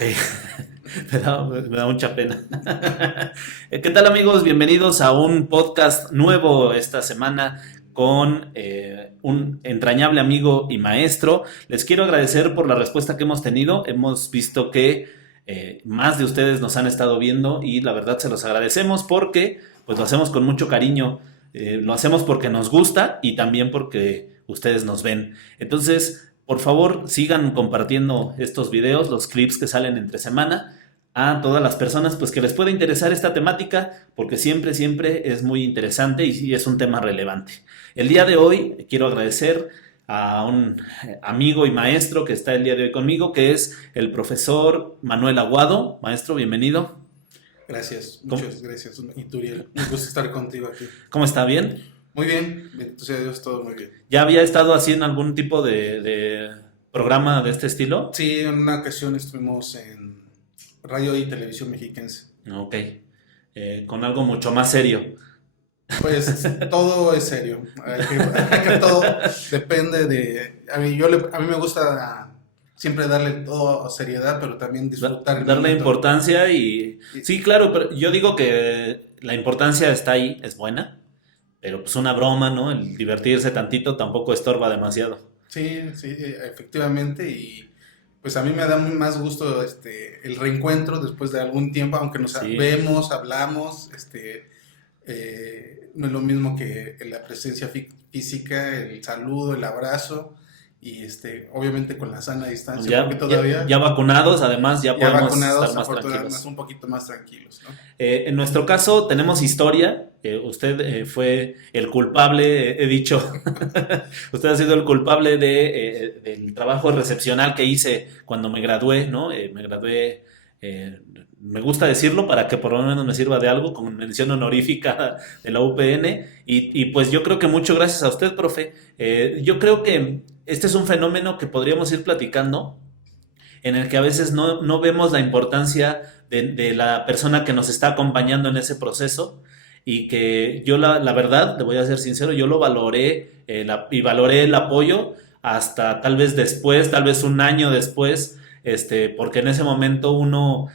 Ok, me da mucha pena. ¿Qué tal amigos? Bienvenidos a un podcast nuevo esta semana con un entrañable amigo y maestro. Les quiero agradecer por la respuesta que hemos tenido. Hemos visto que más de ustedes nos han estado viendo y la verdad se los agradecemos porque pues lo hacemos con mucho cariño. Lo hacemos porque nos gusta y también porque ustedes nos ven. Entonces, por favor, sigan compartiendo estos videos, los clips que salen entre semana, a todas las personas pues que les pueda interesar esta temática, porque siempre es muy interesante y es un tema relevante. El día de hoy quiero agradecer a un amigo y maestro que está el día de hoy conmigo, que es el profesor Manuel Aguado. Maestro, bienvenido. Gracias, ¿Cómo, muchas gracias, Ituriel. Un gusto estar contigo aquí. cómo está? ¿Bien? Muy bien, bendito sea Dios, todo muy bien. ¿Ya había estado así en algún tipo de programa de este estilo? Sí, en una ocasión estuvimos en Radio y Televisión Mexiquense. Ok. Con algo mucho más serio. Pues todo es serio, que todo depende de... a mí me gusta siempre darle todo seriedad, pero también disfrutar el Darle momento. importancia y... Y- Sí, claro, pero yo digo que la importancia está ahí, es buena, pero pues una broma, ¿no? El divertirse tantito tampoco estorba demasiado. Sí, sí, efectivamente, y pues a mí me da más gusto el reencuentro después de algún tiempo, aunque nos Sí, vemos, hablamos, no es lo mismo que la presencia física, el saludo, el abrazo, y obviamente con la sana distancia, porque ya todavía vacunados, además ya ya podemos estar vacunados, más afortunadamente, tranquilos. un poquito más tranquilos, ¿no? En nuestro caso tenemos historia. Usted fue el culpable, he dicho. Usted ha sido el culpable del trabajo recepcional que hice cuando me gradué, ¿no? Me gradué, me gusta decirlo para que por lo menos me sirva de algo, con mención honorífica de la UPN. Y pues yo creo que mucho gracias a usted, profe. Yo creo que este es un fenómeno que podríamos ir platicando en el que a veces no vemos la importancia de la persona que nos está acompañando en ese proceso y que yo la verdad, le voy a ser sincero, yo lo valoré y valoré el apoyo hasta tal vez después, tal vez un año después, porque en ese momento uno,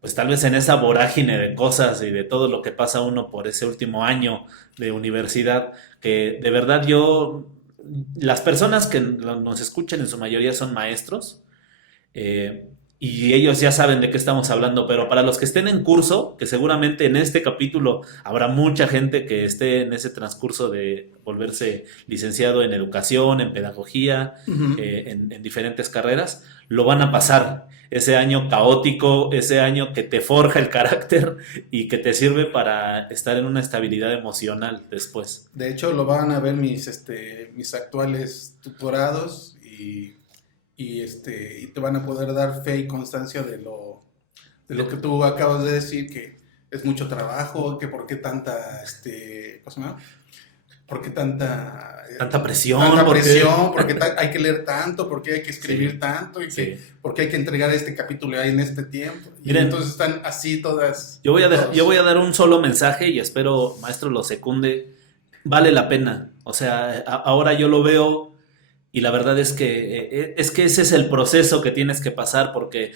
pues tal vez en esa vorágine de cosas y de todo lo que pasa uno por ese último año de universidad, que de verdad las personas que nos escuchan en su mayoría son maestros, eh, y ellos ya saben de qué estamos hablando, pero para los que estén en curso, que seguramente en este capítulo habrá mucha gente que esté en ese transcurso de volverse licenciado en educación, en pedagogía, Ujú. en diferentes carreras, lo van a pasar. Ese año caótico, ese año que te forja el carácter y que te sirve para estar en una estabilidad emocional después. De hecho, lo van a ver mis actuales tutorados y te van a poder dar fe y constancia de lo que tú acabas de decir, que es mucho trabajo, que por qué tanta, ¿cómo se llama? ¿Por qué Tanta presión, tanta porque... presión? ¿Por qué hay que leer tanto? ¿Por qué hay que escribir Sí, tanto? sí. ¿Por qué hay que entregar este capítulo ahí en este tiempo? Y Miren, entonces están así todas, yo voy todos. a dar un solo mensaje y espero, maestro, lo secunde. Vale la pena. O sea, ahora yo lo veo y la verdad es que ese es el proceso que tienes que pasar porque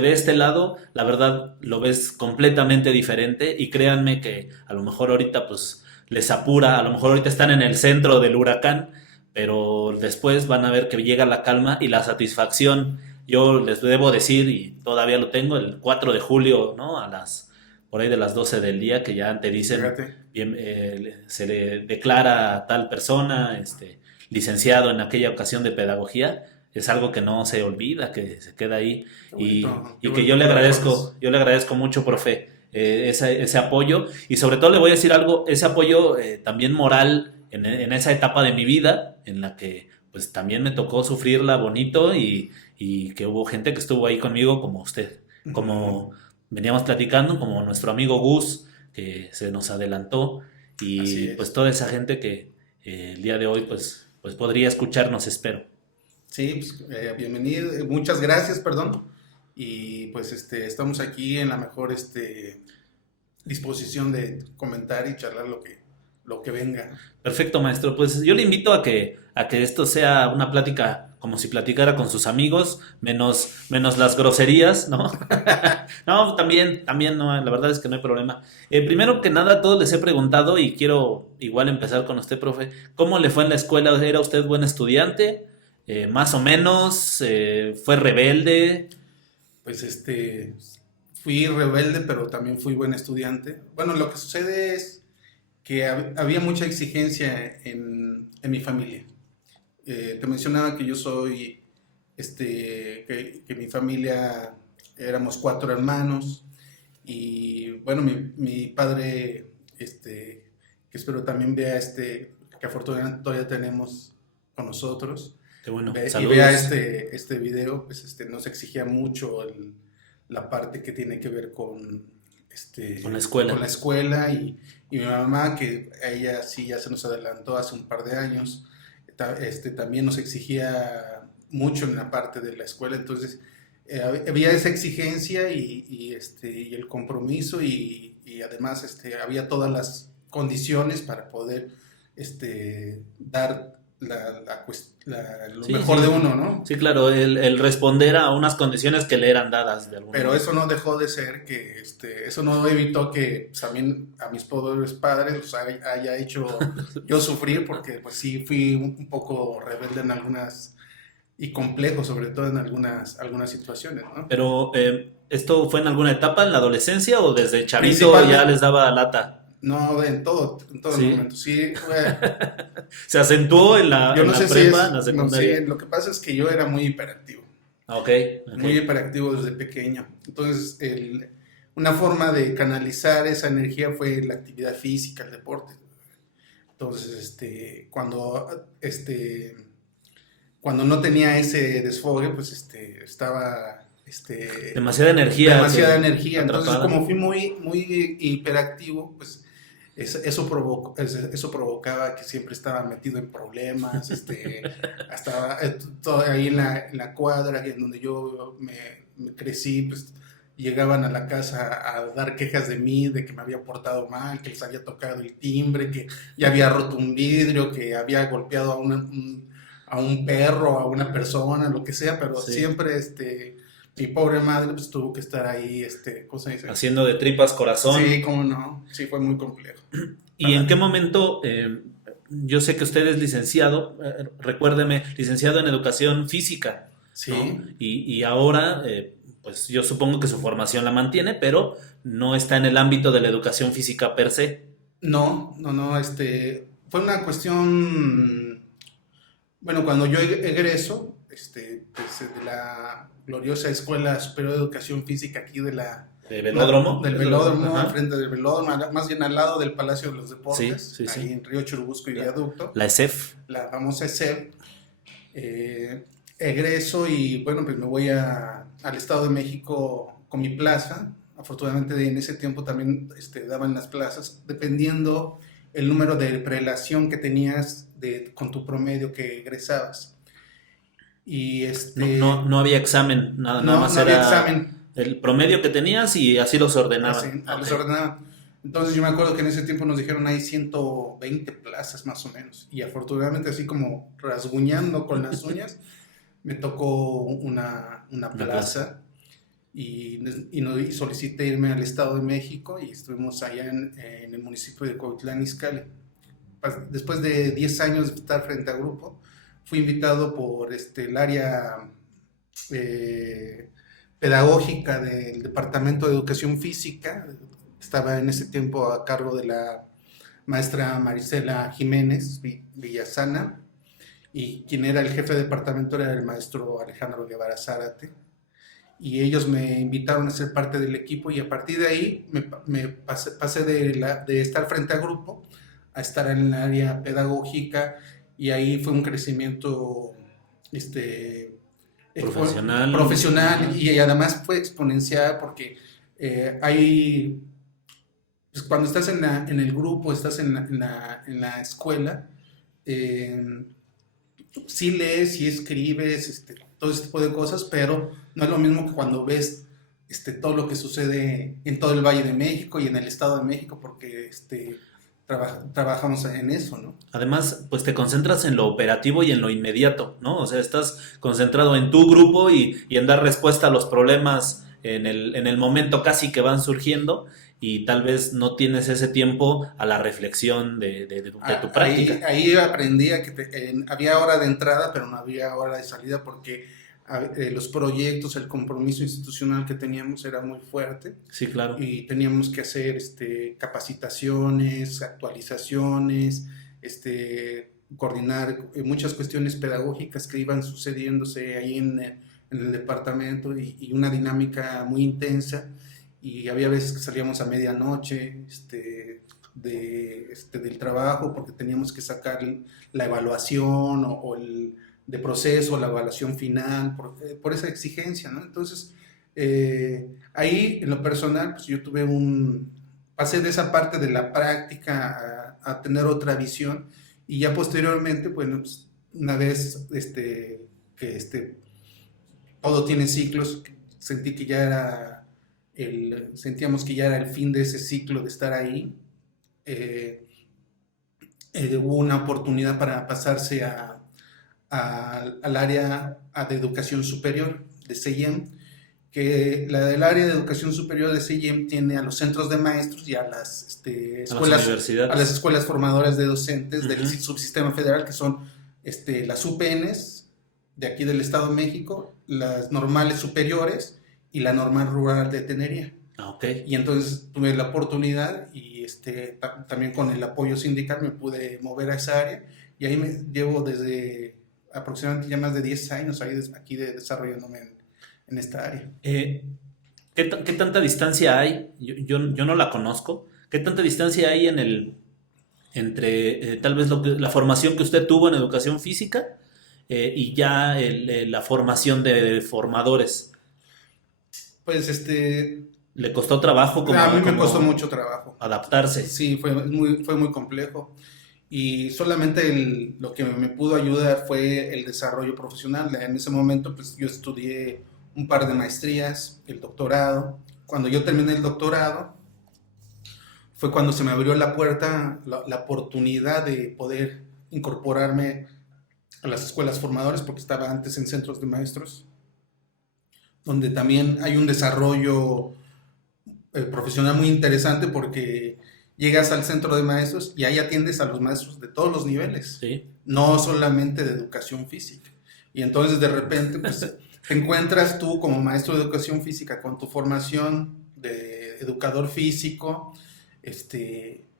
de este lado, la verdad, lo ves completamente diferente y créanme que a lo mejor ahorita pues les apura, a lo mejor ahorita están en el centro del huracán, pero después van a ver que llega la calma y la satisfacción. Yo les debo decir, y todavía lo tengo, el 4 de julio, ¿no? Por ahí de las 12 del día, que ya te dicen, Fíjate. bien, se le declara a tal persona, licenciado en aquella ocasión de pedagogía, es algo que no se olvida, que se queda ahí Qué y que bonito que lo recuerdes. yo le agradezco mucho, profe, ese apoyo y sobre todo le voy a decir algo, ese apoyo también moral en esa etapa de mi vida en la que pues también me tocó sufrirla bonito y que hubo gente que estuvo ahí conmigo como usted, Ujú. como veníamos platicando, como nuestro amigo Gus, que se nos adelantó, Así y pues es. toda esa gente que el día de hoy pues podría escucharnos, espero. Sí, pues, bienvenido, muchas gracias, perdón. Y pues estamos aquí en la mejor disposición de comentar y charlar lo que venga. Perfecto, maestro. Pues yo le invito a que esto sea una plática como si platicara con sus amigos, menos las groserías, ¿no? No, también, no, la verdad es que no hay problema. Primero que nada, a todos les he preguntado y quiero igual empezar con usted, profe. ¿Cómo le fue en la escuela? ¿Era usted buen estudiante? Más o menos, ¿fue rebelde? Pues fui rebelde, pero también fui buen estudiante. Bueno, lo que sucede es que había mucha exigencia en mi familia. Te mencionaba que yo soy, que mi familia éramos 4 hermanos y bueno, mi padre, que espero también vea que afortunadamente todavía tenemos con nosotros, Qué bueno, y vea saludos. este video, pues nos exigía mucho la parte que tiene que ver Con la con escuela. la escuela y mi mamá, que a ella sí ya se nos adelantó hace un par de años, también nos exigía mucho en la parte de la escuela, entonces había esa exigencia y el compromiso y además había todas las condiciones para poder dar lo Sí, mejor de sí. uno, ¿no? Sí, claro, el responder a unas condiciones que le eran dadas de alguna Pero manera. eso no dejó de ser que, eso no evitó que pues, también a mis pobres padres los haya hecho yo sufrir, porque pues sí fui un poco rebelde en algunas, y complejo sobre todo en algunas situaciones, ¿no? Pero, ¿esto fue en alguna etapa en la adolescencia o desde chavito ya Principalmente, les daba lata? no en todo el Sí. momento, sí, Se acentuó yo en no la sé si prepa, en la no sé, secundaria. lo que pasa es que yo era muy hiperactivo. Ah, ok, ok. Muy hiperactivo desde pequeño. Entonces, una forma de canalizar esa energía fue la actividad física, el deporte. Entonces, cuando no tenía ese desfogue, pues estaba Demasiada energía demasiada energía. Entonces, atrapada. como fui muy hiperactivo, pues eso provocaba que siempre estaba metido en problemas, hasta todo ahí en la cuadra en donde yo me crecí, pues llegaban a la casa a dar quejas de mí, de que me había portado mal, que les había tocado el timbre, que ya había roto un vidrio, que había golpeado a un perro, a una persona, lo que sea, pero Sí. siempre mi pobre madre pues tuvo que estar ahí, ¿cómo se dice? Haciendo de tripas Sí, corazón. cómo no, sí fue muy complejo. ¿Y en qué momento, yo sé que usted es licenciado, recuérdeme, licenciado en educación física, ¿no? Sí, Y ahora, pues yo supongo que su formación la mantiene, pero no está en el ámbito de la educación física per se. no, fue una cuestión, bueno, cuando yo egreso, pues, de la gloriosa Escuela Superior de Educación Física aquí ¿De velódromo? del velódromo, al Ajá. frente del velódromo, más bien al lado del Palacio de los Sí, Deportes, sí, ahí sí. en Río Churubusco y La, Viaducto, la ESEF. la famosa ESEP, egreso y bueno, pues me voy al Estado de México con mi plaza. Afortunadamente en ese tiempo también daban las plazas, dependiendo el número de prelación que tenías con tu promedio que egresabas. Y No había examen, nada más no había era examen, el promedio que tenías y así los ordenaban. así, Ok. los ordenaban. Entonces yo me acuerdo que en ese tiempo nos dijeron hay 120 plazas más o menos. Y afortunadamente así como rasguñando con las uñas, me tocó una Una plaza. plaza y solicité irme al Estado de México y estuvimos allá en el municipio de Cuautitlán Izcalli. Después de 10 años de estar frente a grupo, fui invitado por el área eh, pedagógica del Departamento de Educación Física. Estaba en ese tiempo a cargo de la maestra Marisela Jiménez Villasana, y quien era el jefe de departamento era el maestro Alejandro Guevara Zárate, y ellos me invitaron a ser parte del equipo y a partir de ahí me pasé de estar frente a grupo a estar en el área pedagógica, y ahí fue un crecimiento fue Profesional. profesional Ajá. y además fue exponencial porque hay, pues cuando estás en el grupo, estás en la escuela, eh, sí lees, sí escribes, todo ese tipo de cosas, pero no es lo mismo que cuando ves todo lo que sucede en todo el Valle de México y en el Estado de México, porque trabajamos en eso, ¿no? Además, pues te concentras en lo operativo y en lo inmediato, ¿no? O sea, estás concentrado en tu grupo y en dar respuesta a los problemas en el momento casi que van surgiendo y tal vez no tienes ese tiempo a la reflexión de tu práctica. Ahí aprendí a que había hora de entrada, pero no había hora de salida porque los proyectos, el compromiso institucional que teníamos era muy fuerte. Sí, claro. Y teníamos que hacer capacitaciones, actualizaciones, coordinar muchas cuestiones pedagógicas que iban sucediéndose ahí en el departamento y una dinámica muy intensa. Y había veces que salíamos a medianoche del trabajo porque teníamos que sacar la evaluación o el de proceso, la evaluación final, por esa exigencia, ¿no? Entonces, ahí en lo personal, pues yo pasé de esa parte de la práctica a tener otra visión y ya posteriormente, bueno, pues, una vez que todo tiene ciclos, sentí que ya era sentíamos que ya era el fin de ese ciclo de estar ahí. Hubo una oportunidad para pasarse al área de educación superior de CEIEM, que la del área de educación superior de CEIEM tiene a los centros de maestros y a las escuelas formadoras de docentes del subsistema federal, que son las UPNs de aquí del Estado de México, las normales superiores y la normal rural de Tenería. Okay. Y entonces tuve la oportunidad y también con el apoyo sindical me pude mover a esa área y ahí me llevo desde aproximadamente ya más de 10 años aquí desarrollándome en esta área. ¿Qué tanta distancia hay? Yo no la conozco. ¿Qué tanta distancia hay entre tal vez la formación que usted tuvo en educación física y ya la formación de formadores? Pues ¿Le costó trabajo? A mí me costó mucho trabajo. Adaptarse. Sí, fue muy complejo. Y solamente lo que me pudo ayudar fue el desarrollo profesional. En ese momento, pues yo estudié un par de maestrías, el doctorado. Cuando yo terminé el doctorado, fue cuando se me abrió la puerta, la oportunidad de poder incorporarme a las escuelas formadoras, porque estaba antes en centros de maestros, donde también hay un desarrollo profesional muy interesante porque llegas al centro de maestros y ahí atiendes a los maestros de todos los niveles, sí, no solamente de educación física. Y entonces de repente pues, te encuentras tú como maestro de educación física con tu formación de educador físico,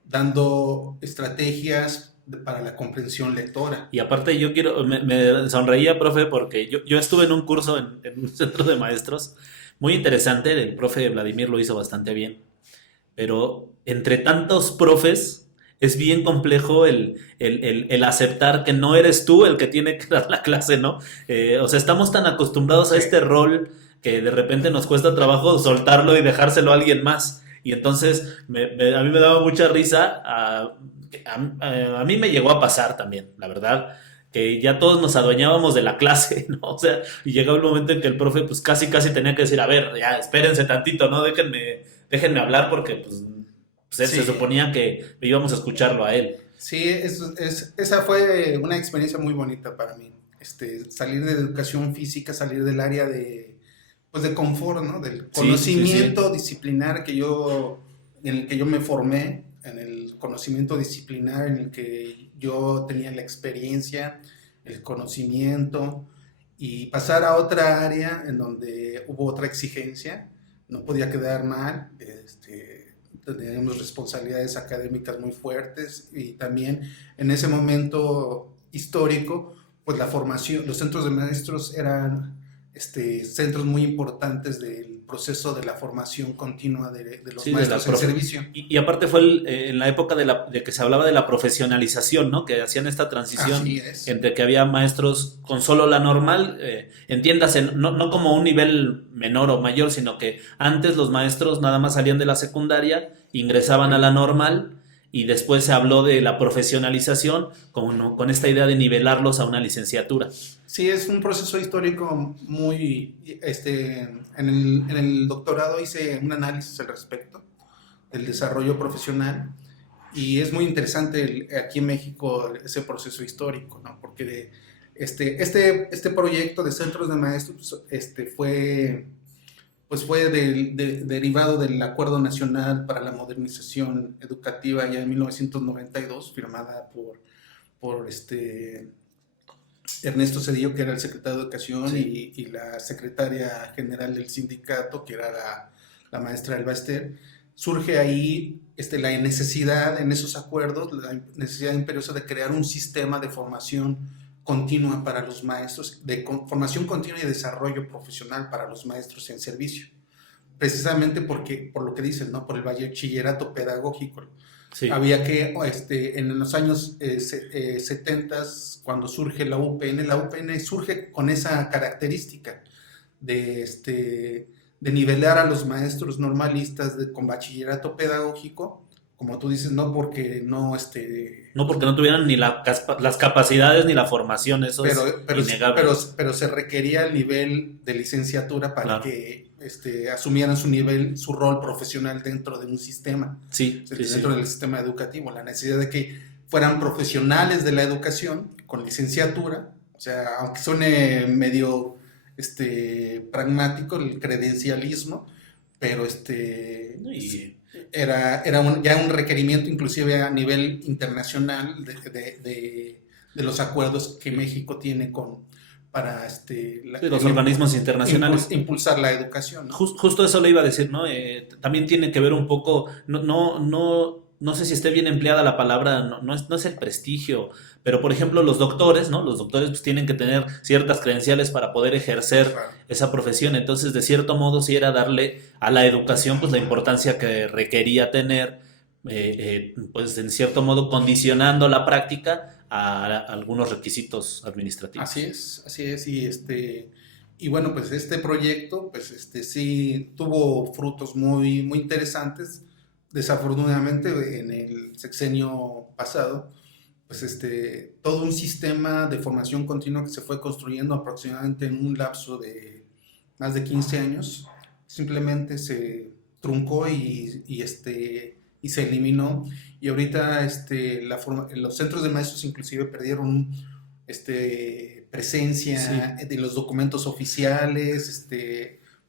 dando estrategias para la comprensión lectora. Y aparte me sonreía, profe, porque yo estuve en un curso en un centro de maestros muy interesante, el profe Vladimir lo hizo bastante bien, pero entre tantos profes es bien complejo el aceptar que no eres tú el que tiene que dar la clase, ¿no? O sea, estamos tan acostumbrados a este rol que de repente nos cuesta trabajo soltarlo y dejárselo a alguien más. Y entonces a mí me daba mucha risa, a mí me llegó a pasar también, la verdad, que ya todos nos adueñábamos de la clase, ¿no? O sea, y llegaba un momento en que el profe pues casi tenía que decir, a ver, ya espérense tantito, ¿no? Déjenme hablar porque pues sí, se suponía que íbamos a escucharlo a él. Sí, esa fue una experiencia muy bonita para mí. Salir de educación física, salir del área de confort, ¿no? Del conocimiento disciplinar en el que yo me formé, en el conocimiento disciplinar en el que yo tenía la experiencia, el conocimiento, y pasar a otra área en donde hubo otra exigencia, no podía quedar mal, teníamos responsabilidades académicas muy fuertes y también en ese momento histórico, pues la formación, los centros de maestros eran centros muy importantes del proceso de la formación continua de los maestros en servicio. Y aparte fue en la época de que se hablaba de la profesionalización, ¿no? Que hacían esta transición entre que había maestros con solo la normal, entiéndase, no como un nivel menor o mayor, sino que antes los maestros nada más salían de la secundaria, ingresaban a la normal y después se habló de la profesionalización con esta idea de nivelarlos a una licenciatura. Sí, es un proceso histórico muy... en el doctorado hice un análisis al respecto del desarrollo profesional Y es muy interesante aquí en México ese proceso histórico, ¿no? Porque este proyecto de centros de maestros fue derivado del Acuerdo Nacional para la Modernización Educativa ya en 1992, firmada por Ernesto Zedillo, que era el secretario de Educación, Sí. y la secretaria general del sindicato, que era la maestra Elba Ester. Surge ahí la necesidad en esos acuerdos, la necesidad imperiosa de crear un sistema de formación continua para los maestros, de formación continua y desarrollo profesional para los maestros en servicio. Precisamente por lo que dicen, ¿no? Por el bachillerato pedagógico. Sí. Había que, en los años 70, cuando surge la UPN surge con esa característica de nivelar a los maestros normalistas con bachillerato pedagógico, como tú dices, no porque no, No porque no tuvieran ni las capacidades ni la formación, eso pero, es pero, innegable. pero se requería el nivel de licenciatura para Claro. que asumieran su rol profesional dentro de un sistema, Sí, sí, dentro sí. del sistema educativo, la necesidad de que fueran profesionales de la educación con licenciatura, o sea, aunque suene medio pragmático el credencialismo, pero Y era ya un requerimiento inclusive a nivel internacional de los acuerdos que México tiene para de los organismos internacionales. impulsar la educación, ¿no? Justo eso le iba a decir, ¿no? También tiene que ver un poco, no sé si esté bien empleada la palabra, no es el prestigio, pero por ejemplo los doctores, ¿no? Los doctores pues tienen que tener ciertas credenciales para poder ejercer Claro. esa profesión, entonces de cierto modo sí era darle a la educación pues la importancia que requería tener, pues en cierto modo condicionando la práctica a algunos requisitos administrativos. Así es, y bueno, pues este proyecto, pues sí tuvo frutos muy, muy interesantes. Desafortunadamente, en el sexenio pasado, pues todo un sistema de formación continua que se fue construyendo aproximadamente en un lapso de más de 15 años, simplemente se truncó y se eliminó. Y ahorita los centros de maestros inclusive perdieron Sí, presencia de los documentos oficiales,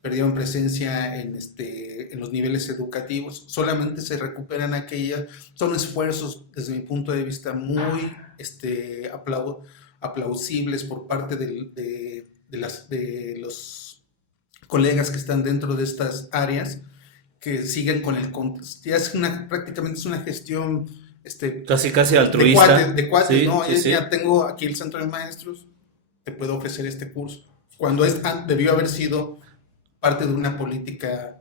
perdieron presencia en los niveles educativos, solamente se recuperan aquellas, son esfuerzos desde mi punto de vista muy aplausibles por parte de los colegas que están dentro de estas áreas, que siguen con ya prácticamente es una gestión casi casi altruista. de cuates, Sí, ¿no? sí, sí. Ya tengo aquí el centro de maestros, te puedo ofrecer este curso, cuando debió haber sido parte de una política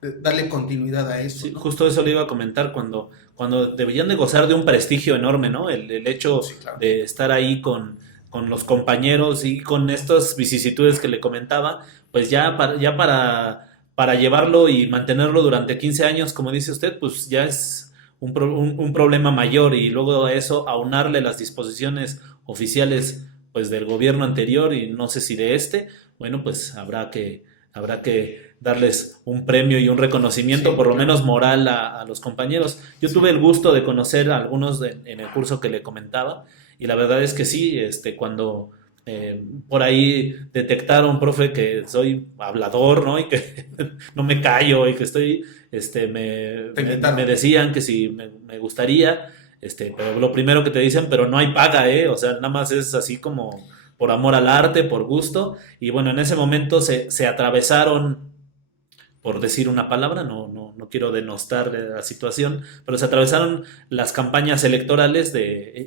de darle continuidad a eso, Sí, ¿no? justo eso le iba a comentar cuando deberían de gozar de un prestigio enorme, ¿no? El hecho Sí, claro. de estar ahí con los compañeros y con estas vicisitudes que le comentaba, pues ya para llevarlo y mantenerlo durante 15 años, como dice usted, pues ya es un problema mayor y luego a eso aunarle las disposiciones oficiales pues del gobierno anterior y no sé si de este, bueno, pues habrá que darles un premio y un reconocimiento, Sí, por lo claro. menos moral, a los compañeros. Yo tuve Sí. el gusto de conocer a algunos en el curso que le comentaba y la verdad es que sí, cuando por ahí detectaron, profe, que soy hablador, ¿no? Y que no me callo y que estoy, Te me invitaron. decían que si me gustaría, pero lo primero que te dicen, pero no hay paga, ¿eh? O sea, nada más es así como por amor al arte, por gusto. Y bueno, en ese momento se atravesaron por decir una palabra, no quiero denostar la situación, pero se atravesaron las campañas electorales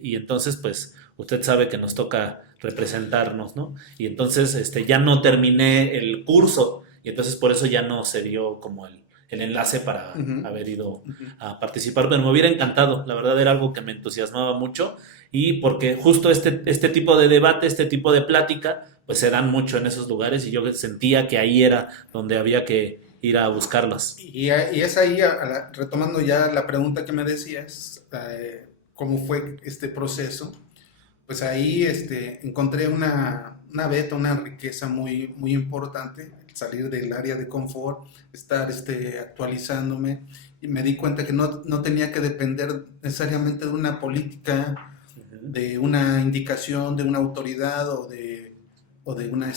y entonces pues usted sabe que nos toca representarnos, ¿no? Y entonces ya no terminé el curso y entonces por eso ya no se dio como el enlace para Ujú, haber ido ujú. a participar, pero me hubiera encantado, la verdad era algo que me entusiasmaba mucho y porque justo este tipo de debate, este tipo de plática, pues se dan mucho en esos lugares y yo sentía que ahí era donde había que ir a buscarlas. Y es ahí, retomando ya la pregunta que me decías, cómo fue este proceso, pues ahí encontré una beta, una riqueza muy, muy importante, salir del área de confort, estar actualizándome, y me di cuenta que no tenía que depender necesariamente de una política, de una indicación de una autoridad o de una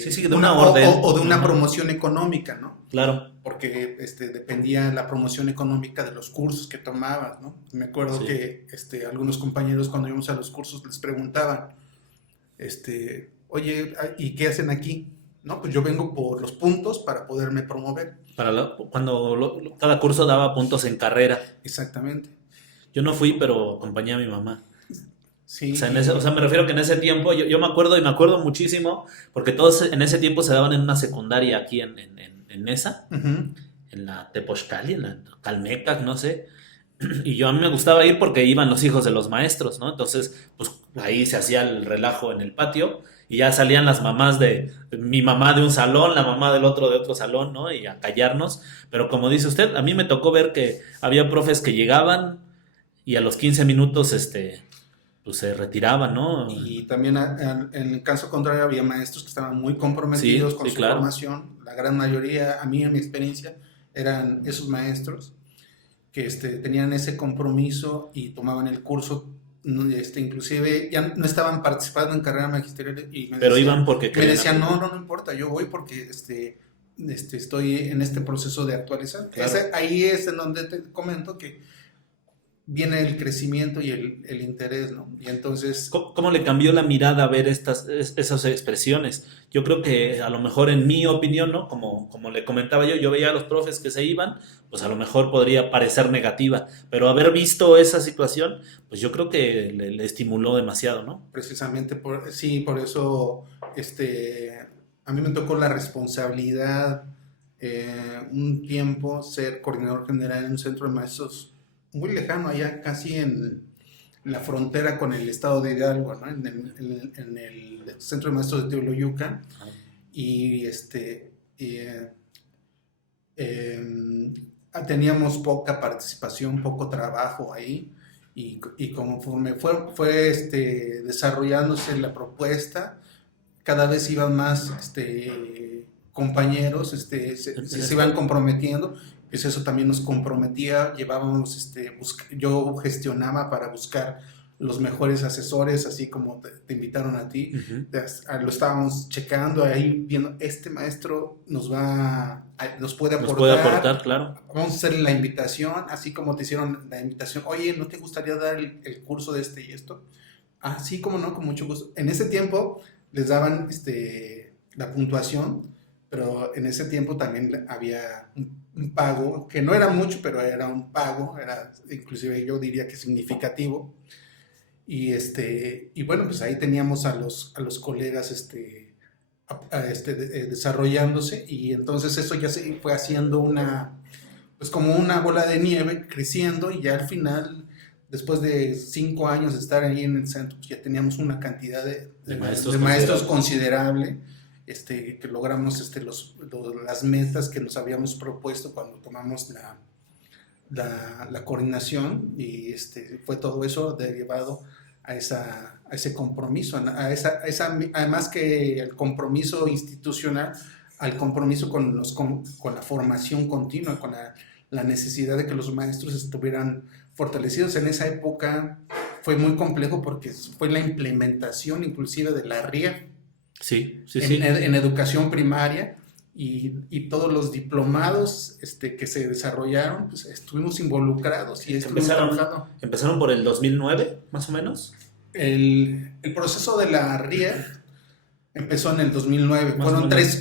Sí, sí, de una orden. o de una promoción económica, ¿no? Claro. Porque dependía la promoción económica de los cursos que tomabas, ¿no? Me acuerdo Sí. que algunos compañeros cuando íbamos a los cursos les preguntaban, oye, ¿y qué hacen aquí? No, pues yo vengo por los puntos para poderme promover. Cada curso daba puntos en carrera. Exactamente. Yo no fui, pero acompañé a mi mamá. Sí, O sea, me refiero que en ese tiempo, yo me acuerdo y me acuerdo muchísimo, porque todos en ese tiempo se daban en una secundaria aquí en Nesa, uh-huh. en la Tepochcali, en la Calmecac, no sé. Y a mí me gustaba ir porque iban los hijos de los maestros, ¿no? Entonces, pues ahí se hacía el relajo en el patio y ya salían las mamás mi mamá de un salón, la mamá del otro de otro salón, ¿no? Y a callarnos. Pero como dice usted, a mí me tocó ver que había profes que llegaban y a los 15 minutos, pues se retiraban, ¿no? Y también en el caso contrario había maestros que estaban muy comprometidos con su claro. formación. La gran mayoría, a mí en mi experiencia, eran esos maestros que tenían ese compromiso y tomaban el curso, inclusive ya no estaban participando en carrera magisterial y Pero iban porque me decían, no importa, yo voy porque estoy en este proceso de actualizar. Claro. Ahí es en donde te comento que viene el crecimiento y el interés, ¿no? Y entonces... ¿Cómo le cambió la mirada a ver esas expresiones? Yo creo que a lo mejor en mi opinión, ¿no? Como le comentaba yo veía a los profes que se iban, pues a lo mejor podría parecer negativa, pero haber visto esa situación, pues yo creo que le estimuló demasiado, ¿no? Precisamente, por eso a mí me tocó la responsabilidad un tiempo ser coordinador general en un centro de maestros muy lejano, allá casi en la frontera con el estado de Hidalgo, ¿no? En el centro de maestros de Teoloyucan. Y teníamos poca participación, poco trabajo ahí. Y conforme fue desarrollándose la propuesta, cada vez iban más compañeros, se iban comprometiendo. Pues eso también nos comprometía, llevábamos, yo gestionaba para buscar los mejores asesores, así como te invitaron a ti. Uh-huh. Lo estábamos checando ahí, viendo, este maestro nos puede aportar. Nos puede aportar, claro. Vamos a hacerle la invitación, así como te hicieron la invitación. Oye, ¿no te gustaría dar el curso de y esto? Ah, sí, cómo no, con mucho gusto. En ese tiempo les daban la puntuación, pero en ese tiempo también había un pago, que no era mucho, pero era un pago, era inclusive yo diría que significativo. Y bueno, pues ahí teníamos a los colegas desarrollándose, y entonces eso ya se fue haciendo pues como una bola de nieve, creciendo, y ya al final, después de 5 años de estar ahí en el centro, pues ya teníamos una cantidad de maestros considerable, que logramos las metas que nos habíamos propuesto cuando tomamos la coordinación, y fue todo eso derivado a ese compromiso, además que el compromiso institucional, al compromiso con la formación continua, con la necesidad de que los maestros estuvieran fortalecidos. En esa época fue muy complejo porque fue la implementación inclusive de la RIA. Sí. En educación primaria, y todos los diplomados que se desarrollaron, pues estuvimos involucrados y empezaron por el 2009, más o menos. El proceso de la RIA empezó en el 2009.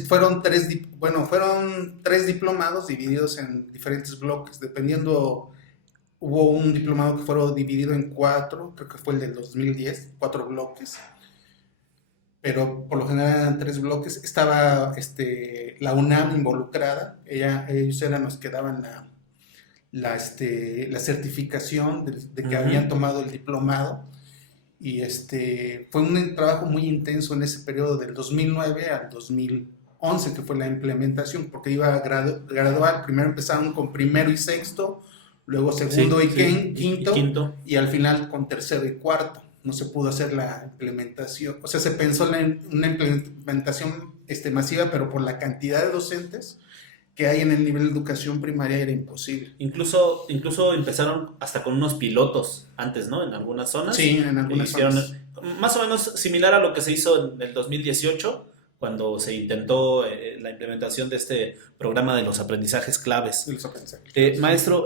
Fueron tres diplomados divididos en diferentes bloques, dependiendo. Hubo un diplomado que fue dividido en 4, creo que fue el del 2010, 4 bloques. Pero por lo general eran 3 bloques. Estaba la UNAM involucrada. Ellos eran los que daban la certificación de que habían tomado el diplomado. Y fue un trabajo muy intenso en ese periodo del 2009 al 2011, que fue la implementación, porque iba gradual. Primero empezaron con primero y sexto, luego segundo y quinto, y al final con tercero y cuarto, no se pudo hacer la implementación, o sea, se pensó en una implementación masiva, pero por la cantidad de docentes que hay en el nivel de educación primaria era imposible. Incluso empezaron hasta con unos pilotos antes, ¿no? En algunas zonas. Sí, en algunas zonas. Más o menos similar a lo que se hizo en el 2018, cuando se intentó la implementación de este programa de los aprendizajes claves. De los aprendizajes. Maestro,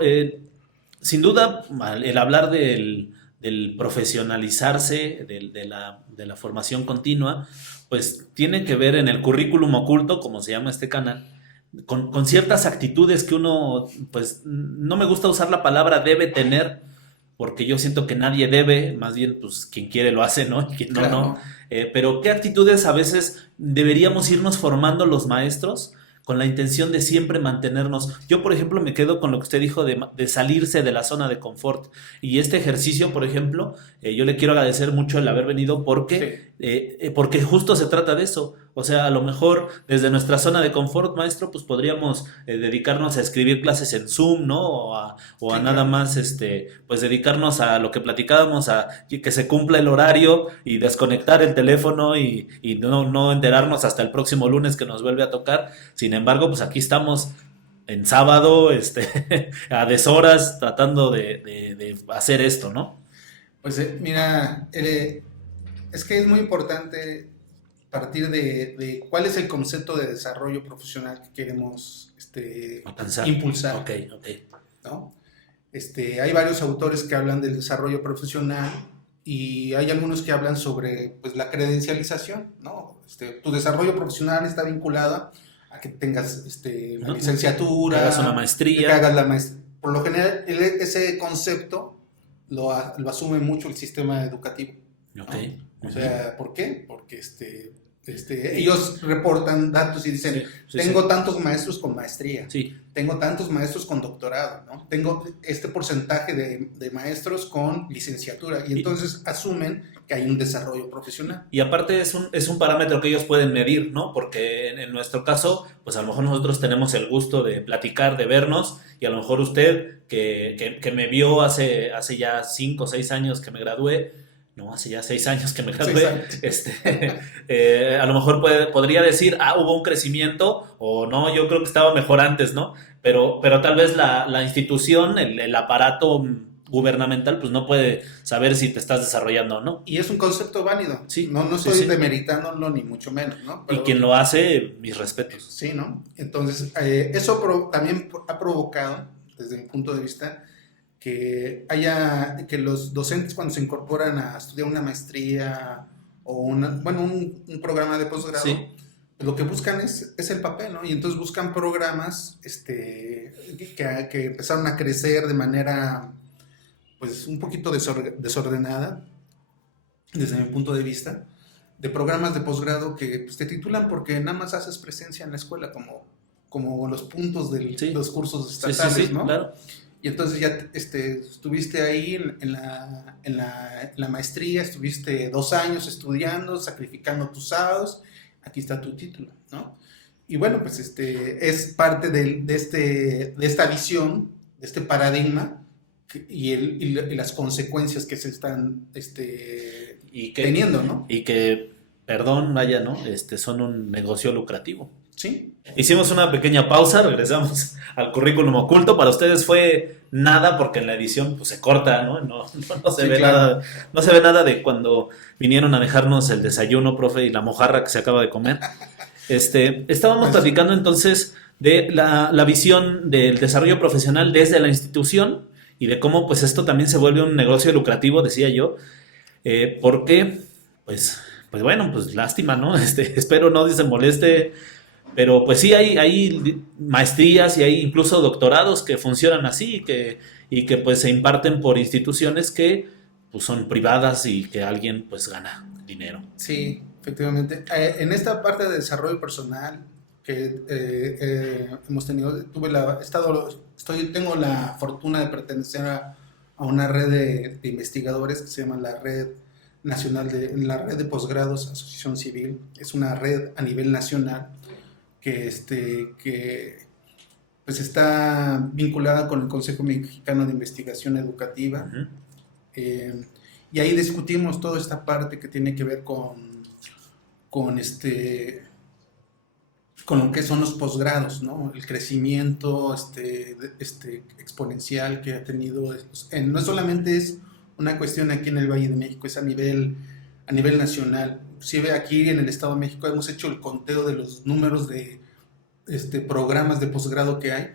sin duda, el hablar del profesionalizarse, de la formación continua, pues tiene que ver en el currículum oculto, como se llama este canal, con ciertas actitudes que uno, pues no me gusta usar la palabra debe tener, porque yo siento que nadie debe, más bien pues quien quiere lo hace, ¿no? Y quien no, Claro. no. Pero ¿qué actitudes a veces deberíamos irnos formando los maestros con la intención de siempre mantenernos? Yo, por ejemplo, me quedo con lo que usted dijo de salirse de la zona de confort. Y este ejercicio, por ejemplo, yo le quiero agradecer mucho el haber venido porque justo se trata de eso. O sea, a lo mejor desde nuestra zona de confort, maestro, pues podríamos dedicarnos a escribir clases en Zoom, ¿no? O a Sí, nada claro. más, pues dedicarnos a lo que platicábamos, a que se cumpla el horario y desconectar el teléfono y no enterarnos hasta el próximo lunes que nos vuelve a tocar. Sin embargo, pues aquí estamos en sábado, a deshoras, tratando de hacer esto, ¿no? Pues mira, es que es muy importante partir de cuál es el concepto de desarrollo profesional que queremos Alcanzar. impulsar, Ok. ¿no? Hay varios autores que hablan del desarrollo profesional y hay algunos que hablan sobre pues, la credencialización, ¿no? Tu desarrollo profesional está vinculado a que tengas una licenciatura, que hagas una maestría. que hagas la maestría. Por lo general, ese concepto lo asume mucho el sistema educativo, ¿no? Ok. O sea, ¿por qué? Porque ellos reportan datos y dicen, tengo tantos maestros con maestría, tengo tantos maestros con doctorado, ¿no? Tengo este porcentaje de maestros con licenciatura, y entonces asumen que hay un desarrollo profesional. Y aparte es un parámetro que ellos pueden medir, ¿no? Porque en nuestro caso, pues a lo mejor nosotros tenemos el gusto de platicar, de vernos, y a lo mejor usted, que me vio hace ya 5 o 6 años que me gradué, no, hace ya 6 años que me gradué, a lo mejor podría decir, hubo un crecimiento, o no, yo creo que estaba mejor antes, ¿no? Pero tal vez la institución, el aparato gubernamental, pues no puede saber si te estás desarrollando o no. Y es un concepto válido. Sí, no estoy demeritándolo ni mucho menos, ¿no? Pero, y quien lo hace, mis respetos. Sí, ¿no? Entonces, eso también ha provocado, desde mi punto de vista, que los docentes cuando se incorporan a estudiar una maestría o un programa de posgrado, lo que buscan es el papel, ¿no? Y entonces buscan programas que empezaron a crecer de manera pues un poquito desordenada desde mi punto de vista, de programas de posgrado que pues, te titulan porque nada más haces presencia en la escuela como los puntos de los cursos estatales, ¿no? Claro. Y entonces ya estuviste ahí en la maestría, estuviste 2 años estudiando, sacrificando tus sábados, aquí está tu título, ¿no? Y bueno, pues es parte de esta visión, de este paradigma y las consecuencias que se están teniendo, ¿no? Y que, perdón, vaya, ¿no? Son un negocio lucrativo. Sí. Hicimos una pequeña pausa, regresamos al currículum oculto. Para ustedes fue nada porque en la edición pues, se corta, ¿no? No se ve nada. No se ve nada de cuando vinieron a dejarnos el desayuno, profe, y la mojarra que se acaba de comer. Estábamos platicando entonces de la visión del desarrollo profesional desde la institución y de cómo pues esto también se vuelve un negocio lucrativo, decía yo, porque pues bueno, pues lástima, ¿no? Espero no se moleste. Pero pues sí, hay maestrías y hay incluso doctorados que funcionan así y que pues se imparten por instituciones que pues son privadas y que alguien pues gana dinero. Sí, efectivamente. En esta parte de desarrollo personal que hemos tenido, tengo la fortuna de pertenecer a una red de investigadores que se llama la Red la Red de Posgrados Asociación Civil. Es una red a nivel nacional que pues está vinculada con el Consejo Mexicano de Investigación Educativa. Y ahí discutimos toda esta parte que tiene que ver con con lo que son los posgrados, ¿no? El crecimiento exponencial que ha tenido. No solamente es una cuestión aquí en el Valle de México, es a nivel nacional. Inclusive aquí en el Estado de México hemos hecho el conteo de los números de programas de posgrado que hay.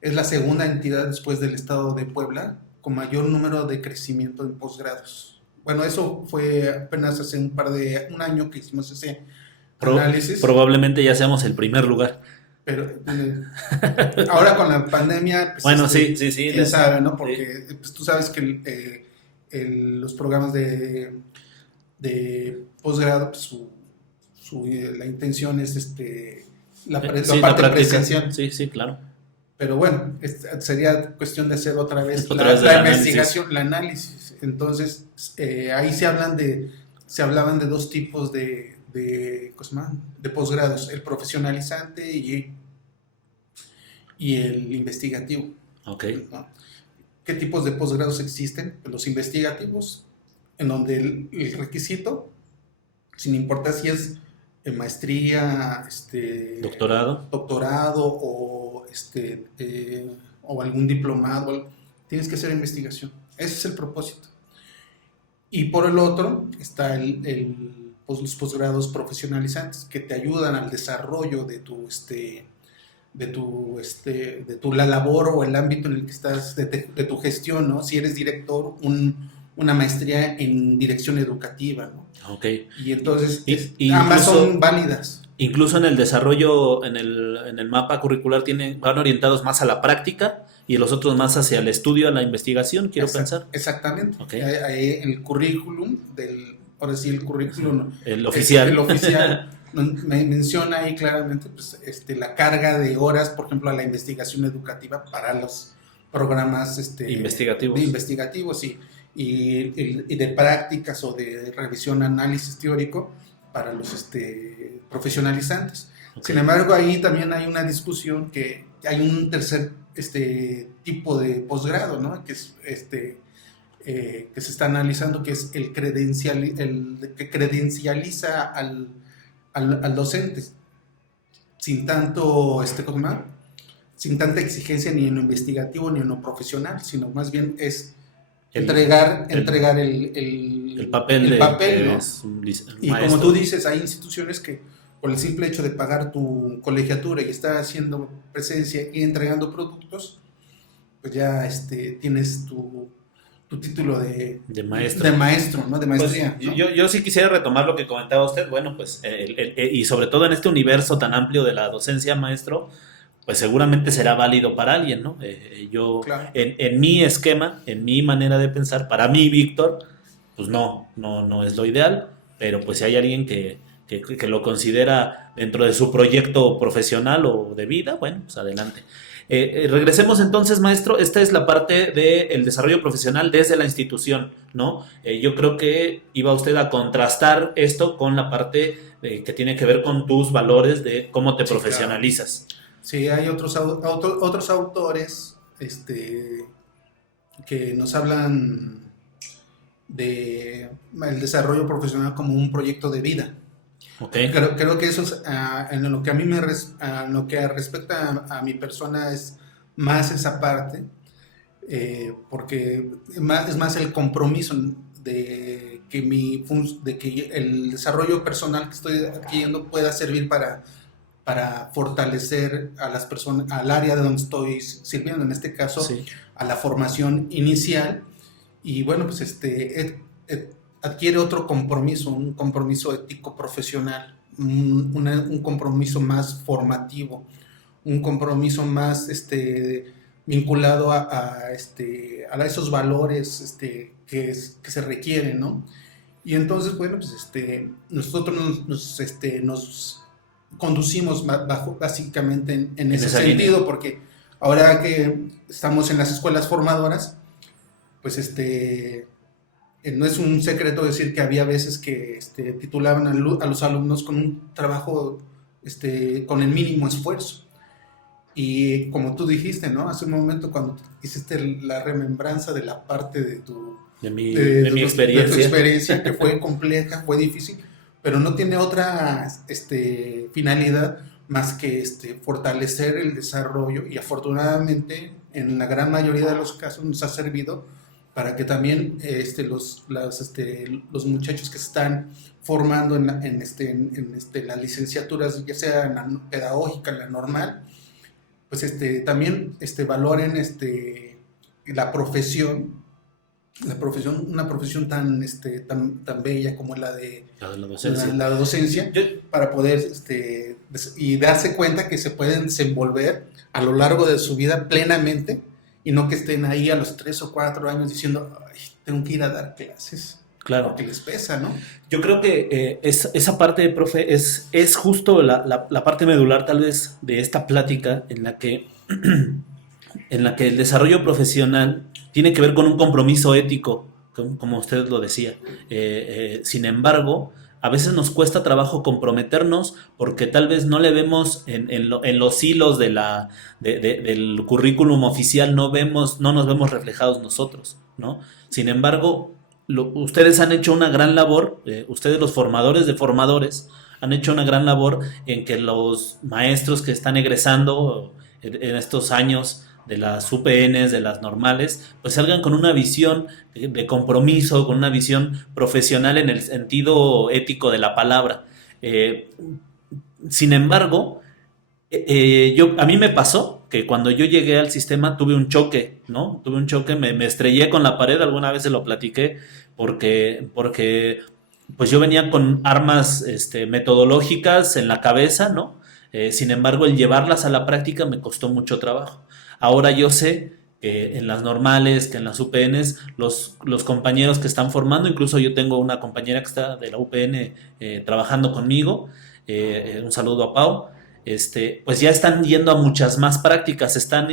Es la segunda entidad después del Estado de Puebla con mayor número de crecimiento en posgrados. Bueno, eso fue apenas hace un año que hicimos ese análisis. Probablemente ya seamos el primer lugar. Pero ahora con la pandemia, pues, bueno, sí. quién sabe, ¿no? Porque pues, tú sabes que los programas de posgrado, pues, la intención es la parte presencial. Sí, claro. Pero bueno, sería cuestión de hacer otra vez la investigación, el análisis. Entonces, ahí se hablaban de dos tipos de posgrados, el profesionalizante y el investigativo. Okay. ¿No? ¿Qué tipos de posgrados existen? Los investigativos, en donde el requisito, sin importar si es maestría, doctorado o algún diplomado, tienes que hacer investigación. Ese es el propósito. Y por el otro está los posgrados profesionalizantes que te ayudan al desarrollo de la labor o el ámbito en el que estás, de tu gestión, ¿no? Si eres director, una maestría en dirección educativa, ¿no? Okay. Y entonces ambas son válidas. Incluso en el desarrollo, en el mapa curricular van orientados más a la práctica y los otros más hacia el estudio, a la investigación, pensar. Exactamente. Okay. El currículum el oficial. El oficial menciona ahí claramente pues, la carga de horas, por ejemplo, a la investigación educativa para los programas investigativos y de prácticas o de revisión, análisis teórico para los profesionalizantes. Okay. Sin embargo, ahí también hay una discusión que hay un tercer tipo de posgrado, ¿no? Que es que se está analizando, que es el que credencializa al docente sin tanta exigencia ni en lo investigativo ni en lo profesional, sino más bien es entregar el papel, ¿no? Y como tú dices, hay instituciones que por el simple hecho de pagar tu colegiatura y estar haciendo presencia y entregando productos, pues ya tienes tu título de maestro, ¿no? De maestría. Pues, ¿no? yo sí quisiera retomar lo que comentaba usted. Bueno, pues y sobre todo en este universo tan amplio de la docencia, maestro, pues seguramente será válido para alguien, ¿no? Claro. En mi esquema, en mi manera de pensar, para mí, Víctor, pues no es lo ideal, pero pues si hay alguien que lo considera dentro de su proyecto profesional o de vida, bueno, pues adelante. Regresemos entonces, maestro. Esta es la parte del desarrollo profesional desde la institución, ¿no? Yo creo que iba usted a contrastar esto con la parte que tiene que ver con tus valores de cómo te profesionalizas. Claro. Sí, hay otros autores que nos hablan de el desarrollo profesional como un proyecto de vida. Okay. Creo que eso es en lo que a mí lo que respecta a mi persona es más esa parte, porque es más el compromiso de que el desarrollo personal que estoy adquiriendo pueda servir para fortalecer a las personas, al área de donde estoy sirviendo, en este caso, sí, a la formación inicial. Y bueno, pues adquiere otro compromiso, un compromiso ético profesional, un compromiso más formativo, un compromiso más vinculado a esos valores que se requieren, ¿no? Y entonces, bueno, pues nosotros nos conducimos básicamente en ese sentido, porque ahora que estamos en las escuelas formadoras, pues no es un secreto decir que había veces que titulaban a los alumnos con un trabajo con el mínimo esfuerzo. Y como tú dijiste, ¿no? Hace un momento cuando hiciste la remembranza de la parte de tu de mi de tu experiencia. experiencia, que fue compleja, fue difícil, pero no tiene otra finalidad más que fortalecer el desarrollo, y afortunadamente en la gran mayoría de los casos nos ha servido para que también los muchachos que se están formando en las licenciaturas, ya sea en la pedagógica, en la normal, pues también valoren la profesión, una profesión tan bella como la de La docencia. la docencia, Yo, para poder y darse cuenta que se pueden desenvolver a lo largo de su vida plenamente, y no que estén ahí a los 3 o 4 años diciendo: "Ay, tengo que ir a dar clases", claro. porque les pesa, ¿no? Yo creo que esa parte, profe, es justo la parte medular tal vez de esta plática en la que el desarrollo profesional tiene que ver con un compromiso ético, como usted lo decía. Sin embargo, a veces nos cuesta trabajo comprometernos porque tal vez no le vemos en los hilos del currículum oficial, no nos vemos reflejados nosotros, ¿no? Sin embargo, ustedes han hecho una gran labor, ustedes los formadores de formadores, han hecho una gran labor en que los maestros que están egresando en estos años de las UPNs, de las normales, pues salgan con una visión de compromiso, con una visión profesional en el sentido ético de la palabra. Eh, Sin embargo, a mí me pasó que cuando yo llegué al sistema tuve un choque, ¿no? Tuve un choque, me estrellé con la pared, alguna vez se lo platiqué, porque pues yo venía con armas metodológicas en la cabeza, ¿no? Sin embargo, el llevarlas a la práctica me costó mucho trabajo. Ahora yo sé que en las normales, que en las UPNs, los compañeros que están formando, incluso yo tengo una compañera que está de la UPN trabajando conmigo, un saludo a Pau, pues ya están yendo a muchas más prácticas, están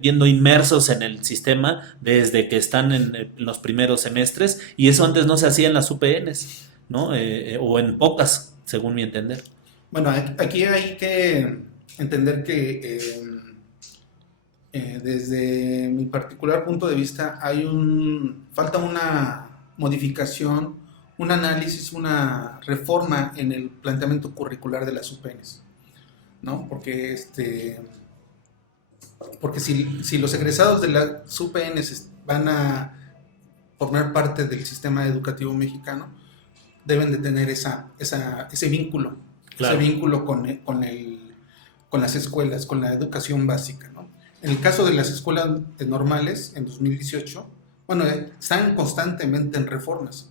viendo inmersos en el sistema desde que están en los primeros semestres, y eso antes no se hacía en las UPNs, ¿no? O en pocas, según mi entender. Bueno, aquí hay que entender que desde mi particular punto de vista falta una modificación, un análisis, una reforma en el planteamiento curricular de las UPNs, ¿no? Porque si los egresados de las UPNs van a formar parte del sistema educativo mexicano, deben de tener ese vínculo, Claro. con las escuelas, con la educación básica, ¿no? En el caso de las escuelas normales, en 2018, bueno, están constantemente en reformas.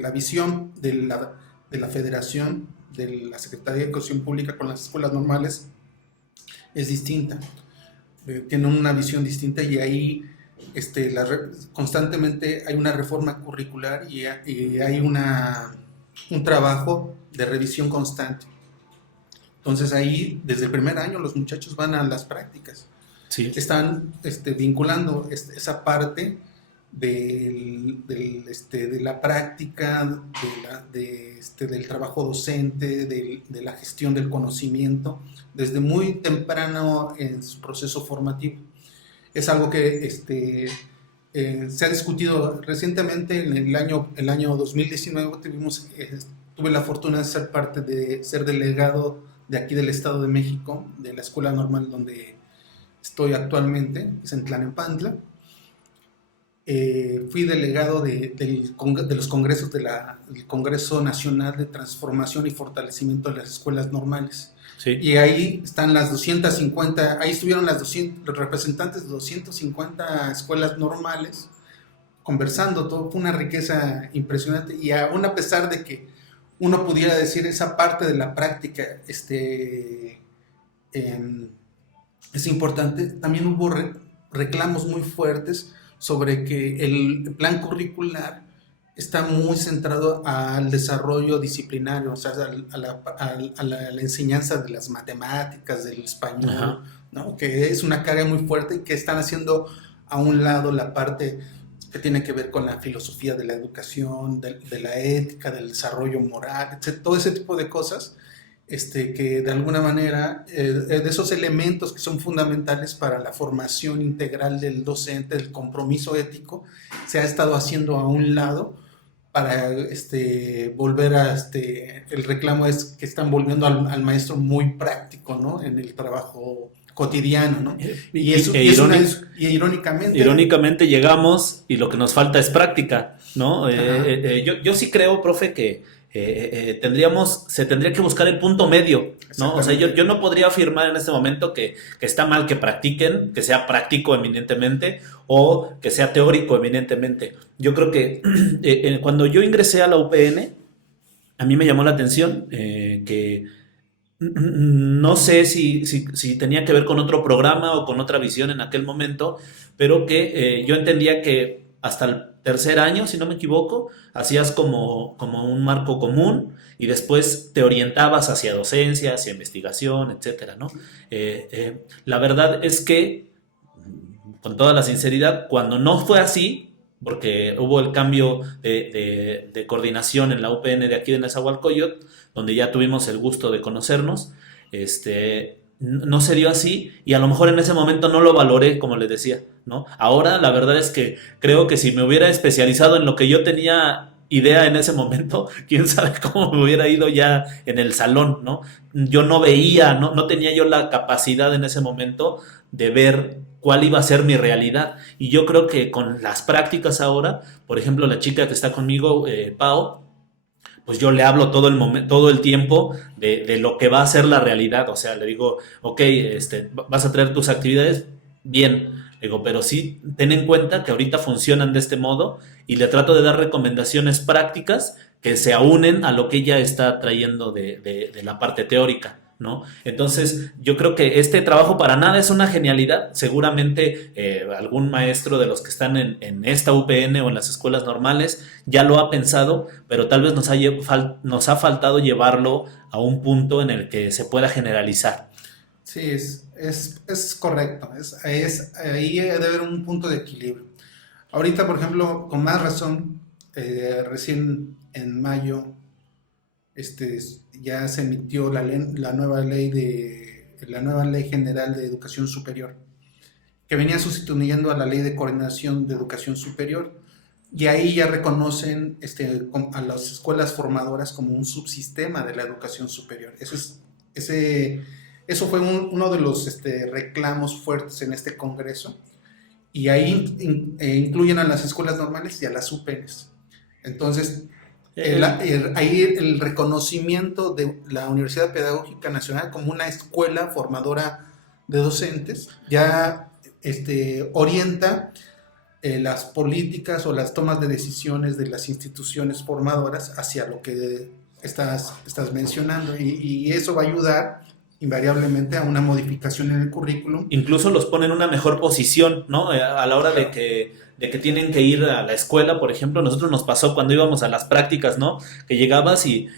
La visión de la Federación, de la Secretaría de Educación Pública con las escuelas normales es distinta. Tienen una visión distinta, y ahí constantemente hay una reforma curricular, y hay un trabajo de revisión constante. Entonces ahí, desde el primer año, los muchachos van a las prácticas. Sí. Están vinculando esa parte de la práctica, del trabajo docente, de la gestión del conocimiento, desde muy temprano en su proceso formativo. Es algo que se ha discutido recientemente. En el año 2019 tuve la fortuna de ser delegado de aquí del Estado de México, de la Escuela Normal donde estoy actualmente, es en Tlalnepantla. Fui delegado de los congresos del Congreso Nacional de Transformación y Fortalecimiento de las Escuelas Normales. Sí. Y ahí están las 250, ahí estuvieron los representantes de 250 escuelas normales conversando. Todo fue una riqueza impresionante, y aún a pesar de que uno pudiera decir esa parte de la práctica es importante, también hubo reclamos muy fuertes sobre que el plan curricular está muy centrado al desarrollo disciplinario, o sea, a la enseñanza de las matemáticas, del español, ¿no? Que es una carga muy fuerte, y que están haciendo a un lado la parte que tiene que ver con la filosofía de la educación, de la ética, del desarrollo moral, etc. Todo ese tipo de cosas que de alguna manera, de esos elementos que son fundamentales para la formación integral del docente, del compromiso ético, se ha estado haciendo a un lado para volver a, el reclamo es que están volviendo al maestro muy práctico, ¿no? En el trabajo cotidiano, ¿no? Y eso, irónicamente... Irónicamente llegamos y lo que nos falta es práctica, ¿no? Yo sí creo, profe, que se tendría que buscar el punto medio, ¿no? O sea, yo no podría afirmar en este momento que está mal que practiquen, que sea práctico eminentemente o que sea teórico eminentemente. Yo creo que cuando yo ingresé a la UPN, a mí me llamó la atención que no sé si tenía que ver con otro programa o con otra visión en aquel momento, pero que yo entendía que hasta el tercer año, si no me equivoco, hacías como un marco común y después te orientabas hacia docencia, hacia investigación, etcétera, ¿no? La verdad es que, con toda la sinceridad, cuando no fue así, porque hubo el cambio de coordinación en la UPN de aquí de Nezahualcóyotl, donde ya tuvimos el gusto de conocernos, no se dio así y a lo mejor en ese momento no lo valoré, como les decía, ¿no? Ahora la verdad es que creo que si me hubiera especializado en lo que yo tenía idea en ese momento, quién sabe cómo me hubiera ido ya en el salón, ¿no? Yo no veía, no tenía yo la capacidad en ese momento de ver cuál iba a ser mi realidad. Y yo creo que con las prácticas ahora, por ejemplo, la chica que está conmigo, Pau, pues yo le hablo todo el tiempo de lo que va a ser la realidad. O sea, le digo, ok, vas a traer tus actividades, bien. Le digo, pero sí, ten en cuenta que ahorita funcionan de este modo y le trato de dar recomendaciones prácticas que se aúnen a lo que ella está trayendo de la parte teórica, ¿no? Entonces, yo creo que este trabajo para nada es una genialidad. Seguramente algún maestro de los que están en esta UPN o en las escuelas normales ya lo ha pensado, pero tal vez nos ha faltado llevarlo a un punto en el que se pueda generalizar. Sí, es correcto. Ahí debe haber un punto de equilibrio. Ahorita, por ejemplo, con más razón, recién en mayo ya se emitió la nueva ley general de educación superior, que venía sustituyendo a la ley de coordinación de educación superior, y ahí ya reconocen a las escuelas formadoras como un subsistema de la educación superior. Eso fue uno de los reclamos fuertes en este congreso, y ahí incluyen a las escuelas normales y a las UPNs. Entonces, ahí el reconocimiento de la Universidad Pedagógica Nacional como una escuela formadora de docentes ya orienta las políticas o las tomas de decisiones de las instituciones formadoras hacia lo que estás mencionando, y eso va a ayudar invariablemente a una modificación en el currículum. Incluso los pone en una mejor posición, ¿no? A la hora de que tienen que ir a la escuela, por ejemplo. Nosotros nos pasó cuando íbamos a las prácticas, ¿no? Que llegabas y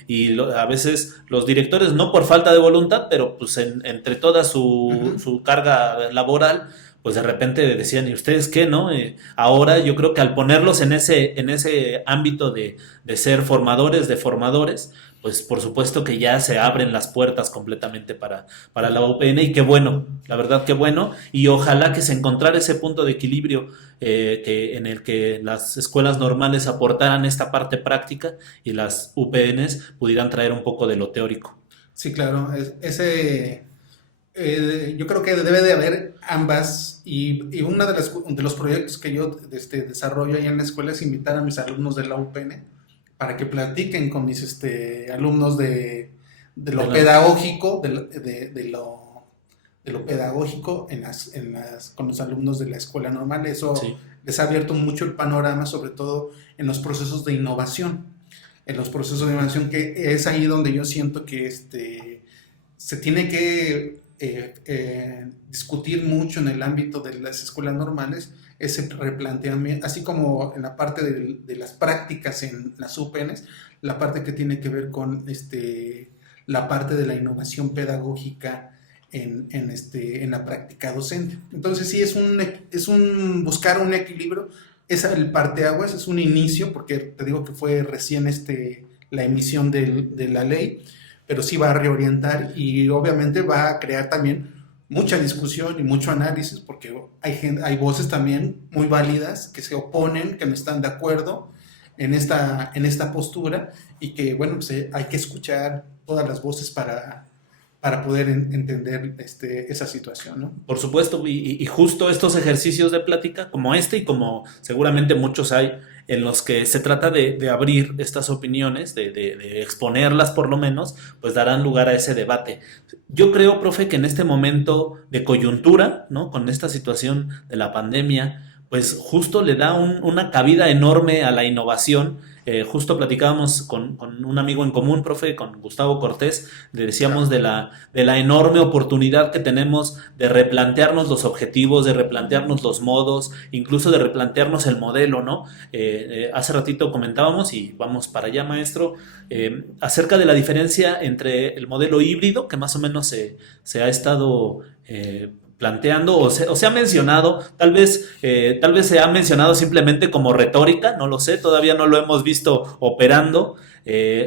a veces los directores, no por falta de voluntad, pero pues entre toda su carga laboral, pues de repente decían, ¿y ustedes qué, no? Ahora yo creo que al ponerlos en ese ámbito de ser formadores de formadores, pues por supuesto que ya se abren las puertas completamente para la UPN, y qué bueno, la verdad qué bueno, y ojalá que se encontrara ese punto de equilibrio en el que las escuelas normales aportaran esta parte práctica y las UPNs pudieran traer un poco de lo teórico. Sí, claro, yo creo que debe de haber ambas, y uno de los proyectos que yo desarrollo ahí en la escuela es invitar a mis alumnos de la UPN para que platiquen con mis alumnos de lo pedagógico, de lo pedagógico con los alumnos de la escuela normal. Eso sí les ha abierto mucho el panorama, sobre todo en los procesos de innovación. Que es ahí donde yo siento que se tiene que discutir mucho en el ámbito de las escuelas normales, ese replanteamiento, así como en la parte de las prácticas en las UPNs, la parte que tiene que ver con la parte de la innovación pedagógica en la práctica docente. Entonces sí, es un buscar un equilibrio. El parteaguas es un inicio, porque te digo que fue recién la emisión de la ley, pero sí va a reorientar y obviamente va a crear también mucha discusión y mucho análisis, porque hay voces también muy válidas que se oponen, que no están de acuerdo en esta postura, y que, bueno, pues hay que escuchar todas las voces para poder entender esa situación, ¿no? Por supuesto, y justo estos ejercicios de plática como este y como seguramente muchos hay en los que se trata de abrir estas opiniones, de exponerlas por lo menos, pues darán lugar a ese debate. Yo creo, profe, que en este momento de coyuntura, ¿no? Con esta situación de la pandemia, pues justo le da una cabida enorme a la innovación. Justo platicábamos con un amigo en común, profe, con Gustavo Cortés, le decíamos de la enorme oportunidad que tenemos de replantearnos los objetivos, de replantearnos los modos, incluso de replantearnos el modelo, ¿no? Hace ratito comentábamos, y vamos para allá, maestro, acerca de la diferencia entre el modelo híbrido, que más o menos se ha estado planteando o se ha mencionado, tal vez se ha mencionado simplemente como retórica, no lo sé, todavía no lo hemos visto operando.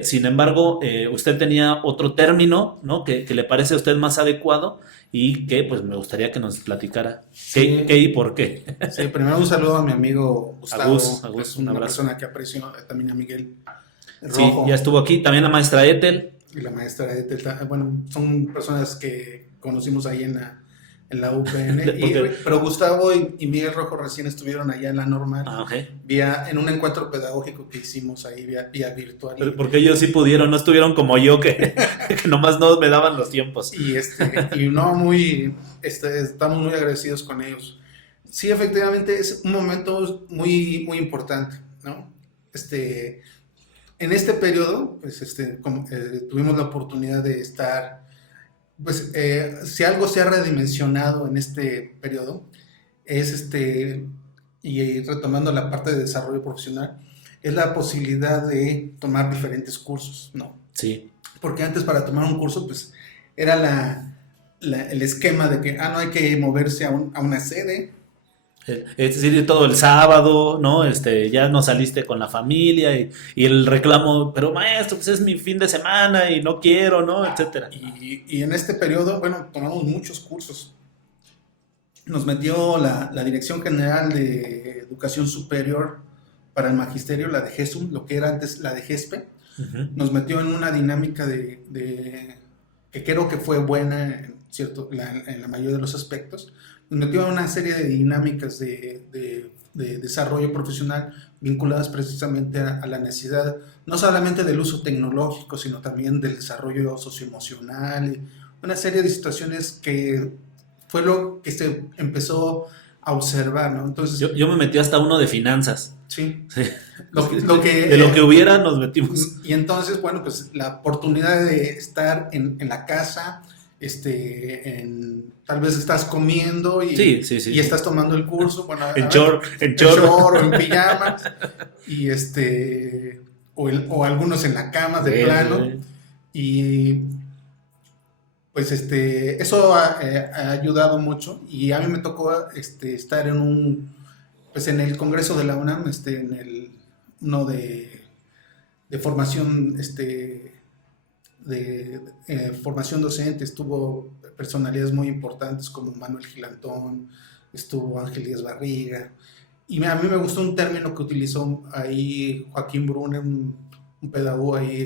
Sin embargo, usted tenía otro término, ¿no? que le parece a usted más adecuado y que pues me gustaría que nos platicara qué y por qué. Sí, primero un saludo a mi amigo Gustavo, Agus, es un una abrazo. persona que aprecio, también a Miguel Sí, Rojo ya estuvo aquí, también la maestra Ethel. y la maestra Ethel. Bueno, son personas que conocimos ahí en la UPN, pero Gustavo y Miguel Rojo recién estuvieron allá en la Normal, Okay. en un encuentro pedagógico que hicimos ahí vía virtual. Porque ellos sí pudieron, no estuvieron como yo, que nomás no me daban los tiempos. Y no, estamos muy agradecidos con ellos. Sí, efectivamente es un momento muy, muy importante, ¿no? En este periodo, pues, tuvimos la oportunidad de estar, pues, si algo se ha redimensionado en este periodo, es y retomando la parte de desarrollo profesional, es la posibilidad de tomar diferentes cursos, ¿no? Sí. Porque antes para tomar un curso, pues, era el esquema de que, no hay que moverse a una sede. Es decir, todo el sábado, ¿no? Ya no saliste con la familia y el reclamo, pero maestro, pues es mi fin de semana y no quiero, ¿no? Etcétera. Y en este periodo, bueno, tomamos muchos cursos. Nos metió la Dirección General de Educación Superior para el Magisterio, la de GESUM, lo que era antes la de GESPE. Uh-huh. Nos metió en una dinámica que creo que fue buena en la mayoría de los aspectos. Nos metió en una serie de dinámicas de desarrollo profesional vinculadas precisamente a la necesidad, no solamente del uso tecnológico, sino también del desarrollo socioemocional, una serie de situaciones que fue lo que se empezó a observar, ¿no? Entonces, yo me metí hasta uno de finanzas. Sí. Sí. Lo que, de lo que hubiera nos metimos. Y entonces, bueno, pues la oportunidad de estar en la casa, tal vez estás comiendo y estás tomando el curso, bueno, en short o en pijamas, y o algunos en la cama de plano, y pues eso ha ayudado mucho, y a mí me tocó estar en el Congreso de la UNAM, uno de formación, formación docente. Estuvo personalidades muy importantes como Manuel Gilantón, estuvo Ángel Díaz Barriga, y a mí me gustó un término que utilizó ahí Joaquín Brune, un pedagogo ahí,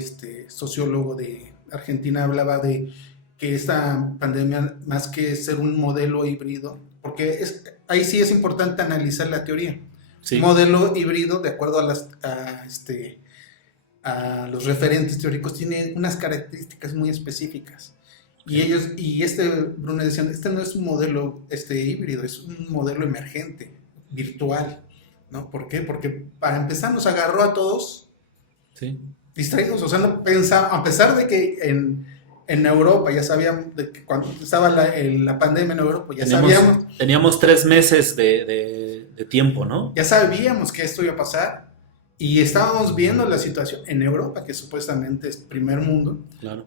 sociólogo de Argentina, hablaba de que esta pandemia, más que ser un modelo híbrido, porque ahí sí es importante analizar la teoría. Sí. Un modelo híbrido, de acuerdo a los referentes teóricos, tiene unas características muy específicas. Okay. Y Brune decían, no es un modelo híbrido, es un modelo emergente, virtual, ¿no? ¿Por qué? Porque para empezar nos agarró a todos distraídos, o sea, no pensaba, a pesar de que en Europa ya sabíamos, de que cuando estaba la pandemia en Europa, teníamos 3 meses de tiempo, ¿no? Ya sabíamos que esto iba a pasar, y estábamos viendo la situación en Europa, que supuestamente es primer mundo. Claro.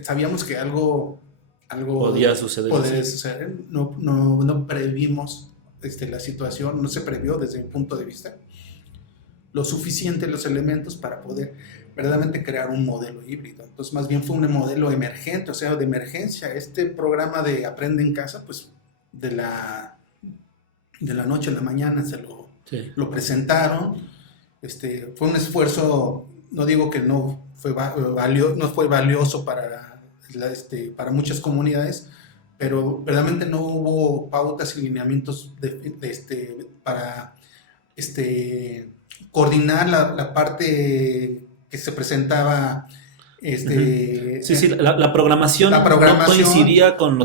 Sabíamos que algo podía suceder. No previmos la situación, no se previó desde mi punto de vista lo suficiente los elementos para poder verdaderamente crear un modelo híbrido. Entonces, más bien fue un modelo emergente, o sea, de emergencia. Este programa de Aprende en Casa, pues de la noche a la mañana lo presentaron. Fue un esfuerzo, no digo que no fue valioso para muchas comunidades, pero verdaderamente no hubo pautas y lineamientos para coordinar la parte que se presentaba. Sí, la programación no coincidía con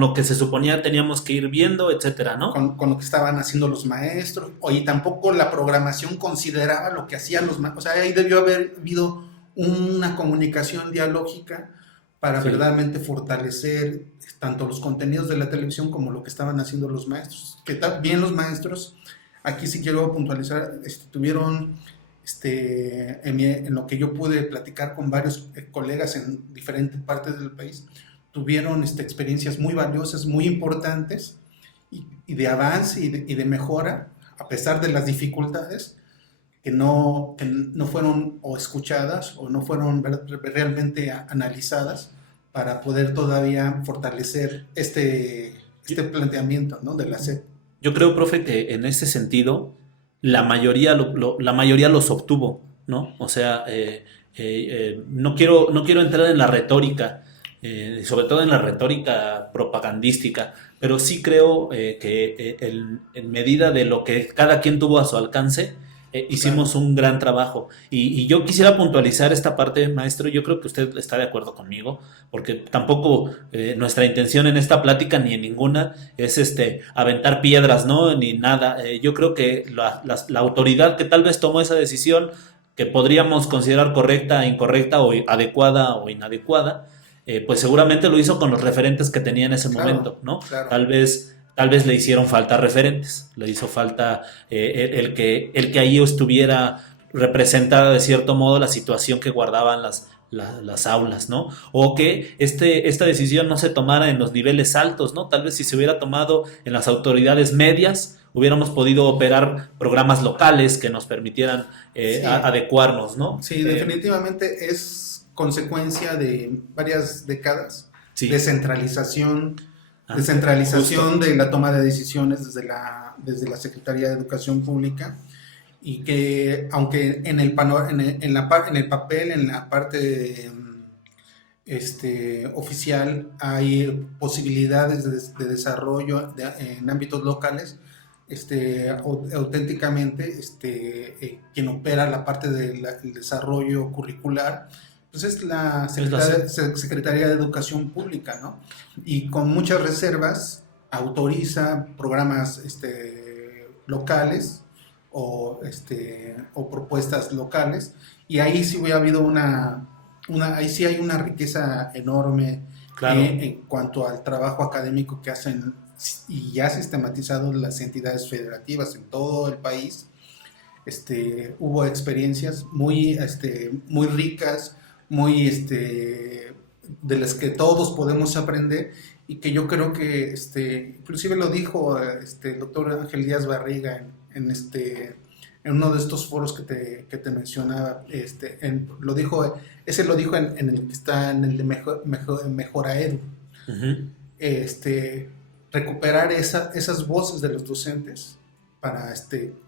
lo que se suponía teníamos que ir viendo, etcétera, ¿no? Con lo que estaban haciendo los maestros, y tampoco la programación consideraba lo que hacían los maestros. O sea, ahí debió haber habido una comunicación dialógica para verdaderamente fortalecer tanto los contenidos de la televisión como lo que estaban haciendo los maestros. Que bien los maestros, aquí sí quiero puntualizar, tuvieron, en lo que yo pude platicar con varios colegas en diferentes partes del país, tuvieron experiencias muy valiosas, muy importantes, y de avance y de mejora, a pesar de las dificultades, que no fueron o escuchadas o no fueron realmente analizadas para poder todavía fortalecer este planteamiento, ¿no?, de la SEP. Yo creo, profe, que en ese sentido la mayoría los obtuvo, ¿no? O sea, no quiero entrar en la retórica, sobre todo en la retórica propagandística, pero sí creo que en medida de lo que cada quien tuvo a su alcance, hicimos un gran trabajo. Y yo quisiera puntualizar esta parte, maestro. Yo creo que usted está de acuerdo conmigo, porque tampoco nuestra intención en esta plática ni en ninguna es aventar piedras, ¿no? Ni nada. Yo creo que la autoridad que tal vez tomó esa decisión, que podríamos considerar correcta, incorrecta, o adecuada o inadecuada, pues seguramente lo hizo con los referentes que tenía en ese momento, ¿no? Claro. Tal vez le hicieron falta referentes, le hizo falta el que ahí estuviera representada de cierto modo la situación que guardaban las aulas, ¿no? O que esta decisión no se tomara en los niveles altos, ¿no? Tal vez si se hubiera tomado en las autoridades medias, hubiéramos podido operar programas locales que nos permitieran adecuarnos, ¿no? Sí, definitivamente es consecuencia de varias décadas Sí. Descentralización de la toma de decisiones desde la Secretaría de Educación Pública, y que aunque en el papel, en la parte oficial, hay posibilidades de desarrollo en ámbitos locales, auténticamente quien opera la parte del desarrollo curricular pues es la Secretaría de Educación Pública, ¿no? Y con muchas reservas autoriza programas locales o propuestas locales, y ahí sí ha habido ahí sí hay una riqueza enorme. Claro. En cuanto al trabajo académico que hacen y ya sistematizado las entidades federativas en todo el país. Hubo experiencias muy ricas, muy de las que todos podemos aprender, y que yo creo que inclusive lo dijo el doctor Ángel Díaz Barriga en uno de estos foros que te mencionaba. Lo dijo en el que está en el de Mejora Edu. Uh-huh. Recuperar esas voces de los docentes para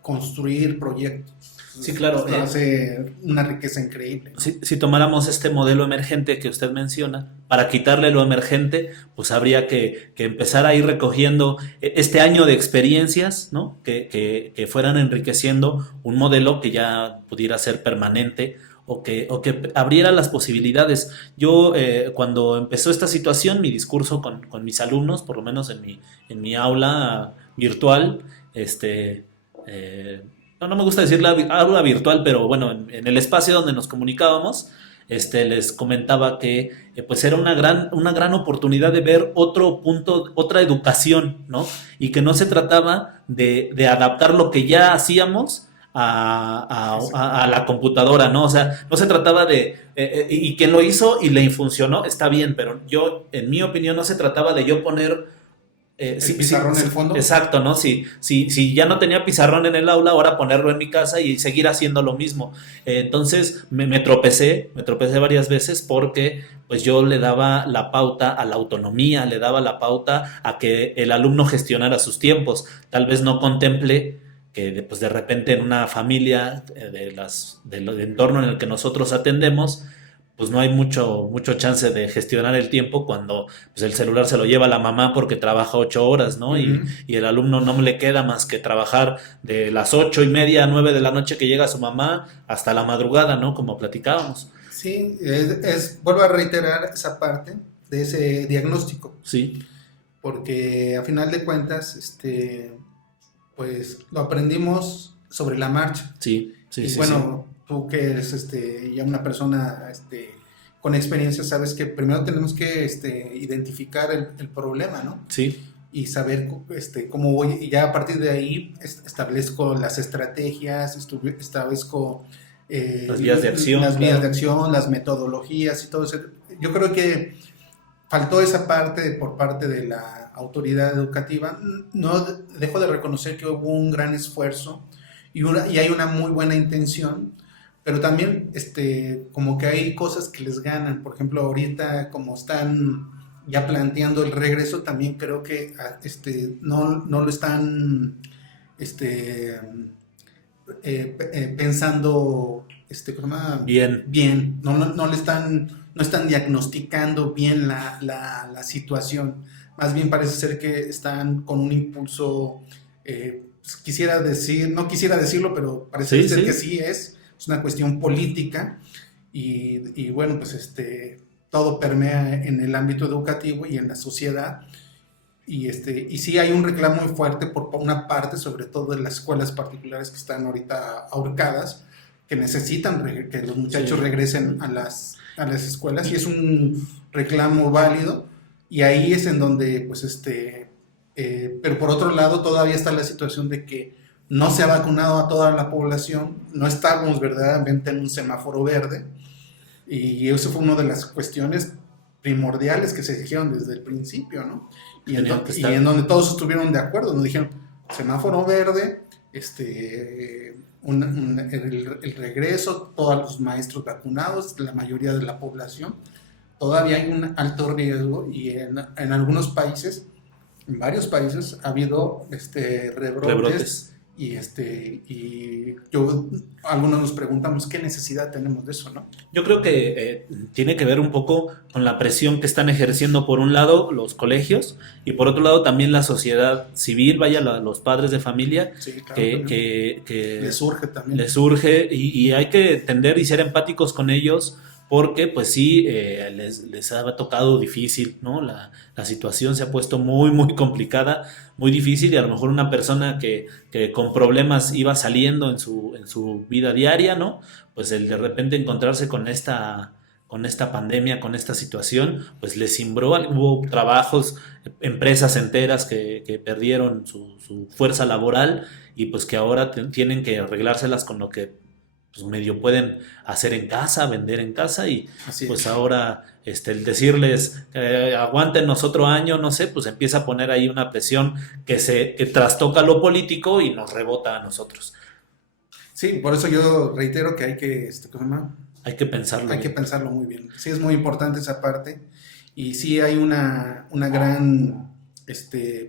construir proyectos. Sí, claro. Hace una riqueza increíble, ¿no? Si tomáramos este modelo emergente que usted menciona, para quitarle lo emergente, pues habría que empezar a ir recogiendo este año de experiencias, ¿no? Que fueran enriqueciendo un modelo que ya pudiera ser permanente, o que abriera las posibilidades. Yo, cuando empezó esta situación, mi discurso con mis alumnos, por lo menos en mi aula virtual, no me gusta decir la aula virtual, pero bueno, en el espacio donde nos comunicábamos, les comentaba que pues era una gran oportunidad de ver otro punto, otra educación, ¿no? Y que no se trataba de adaptar lo que ya hacíamos a la computadora, ¿no? O sea, no se trataba y quien lo hizo y le funcionó, está bien, pero yo, en mi opinión, no se trataba de yo poner el pizarrón en el fondo. Exacto, ¿no? Si ya no tenía pizarrón en el aula, ahora ponerlo en mi casa y seguir haciendo lo mismo. Entonces me tropecé varias veces porque pues yo le daba la pauta a la autonomía, le daba la pauta a que el alumno gestionara sus tiempos. Tal vez no contemple que pues de repente en una familia del entorno en el que nosotros atendemos, pues no hay mucho chance de gestionar el tiempo cuando pues el celular se lo lleva la mamá porque trabaja 8 horas, ¿no? Ujú. Y el alumno no le queda más que trabajar de las 8:30 a 9 de la noche que llega su mamá hasta la madrugada, ¿no? Como platicábamos. Sí, vuelvo a reiterar esa parte de ese diagnóstico, Sí, porque a final de cuentas, pues lo aprendimos sobre la marcha. sí, sí, Y sí, sí. bueno, tú que eres ya una persona con experiencia, sabes que primero tenemos que identificar el problema, ¿no? Sí, Y saber cómo voy, y ya a partir de ahí establezco las estrategias, establezco las vías de acción, las vías de claro. acción, las metodologías y todo eso. Yo creo que faltó esa parte por parte de la autoridad educativa. No dejo de reconocer que hubo un gran esfuerzo y hay una muy buena intención, pero también como que hay cosas que les ganan. Por ejemplo, ahorita como están ya planteando el regreso, también creo que no lo están este, pensando ¿cómo se llama? Bien. Bien, no están diagnosticando bien la situación. Más bien parece ser que están con un impulso, pues, no quisiera decirlo, pero parece Sí, ser que sí. sí es una cuestión política y bueno, pues todo permea en el ámbito educativo y en la sociedad. Y sí hay un reclamo muy fuerte por una parte, sobre todo en las escuelas particulares que están ahorita ahorcadas, que necesitan que los muchachos Sí. regresen a las escuelas, y es un reclamo válido, y ahí es en donde, pues, pero por otro lado todavía está la situación de que no se ha vacunado a toda la población, no estamos verdaderamente en un semáforo verde, y eso fue una de las cuestiones primordiales que se dijeron desde el principio, ¿no? Tenían que Y en estar. donde todos estuvieron de acuerdo, nos dijeron, semáforo verde, el regreso, todos los maestros vacunados, la mayoría de la población. Todavía hay un alto riesgo y en algunos países, en varios países, ha habido rebrotes. Rebrotes. Y algunos nos preguntamos qué necesidad tenemos de eso, ¿no? Yo creo que tiene que ver un poco con la presión que están ejerciendo por un lado los colegios y por otro lado también la sociedad civil, vaya, los padres de familia, Sí, claro, que, también. que Les surge también. les surge y hay que tender y ser empáticos con ellos porque pues sí, les ha tocado difícil, ¿no? La situación se ha puesto muy complicada, muy difícil y a lo mejor una persona que con problemas iba saliendo en su vida diaria, ¿no? Pues el de repente encontrarse con esta pandemia, con esta situación, pues les cimbró, hubo trabajos, empresas enteras que perdieron su fuerza laboral y pues que ahora tienen que arreglárselas con lo que pues medio pueden hacer en casa, vender en casa y Así pues es. ahora el decirles aguántenos otro año, no sé, pues empieza a poner ahí una presión que trastoca lo político y nos rebota a nosotros. Sí, por eso yo reitero que ¿cómo se llama? Hay que pensarlo Hay que bien. pensarlo muy bien. Sí, es muy importante esa parte. Y sí hay una gran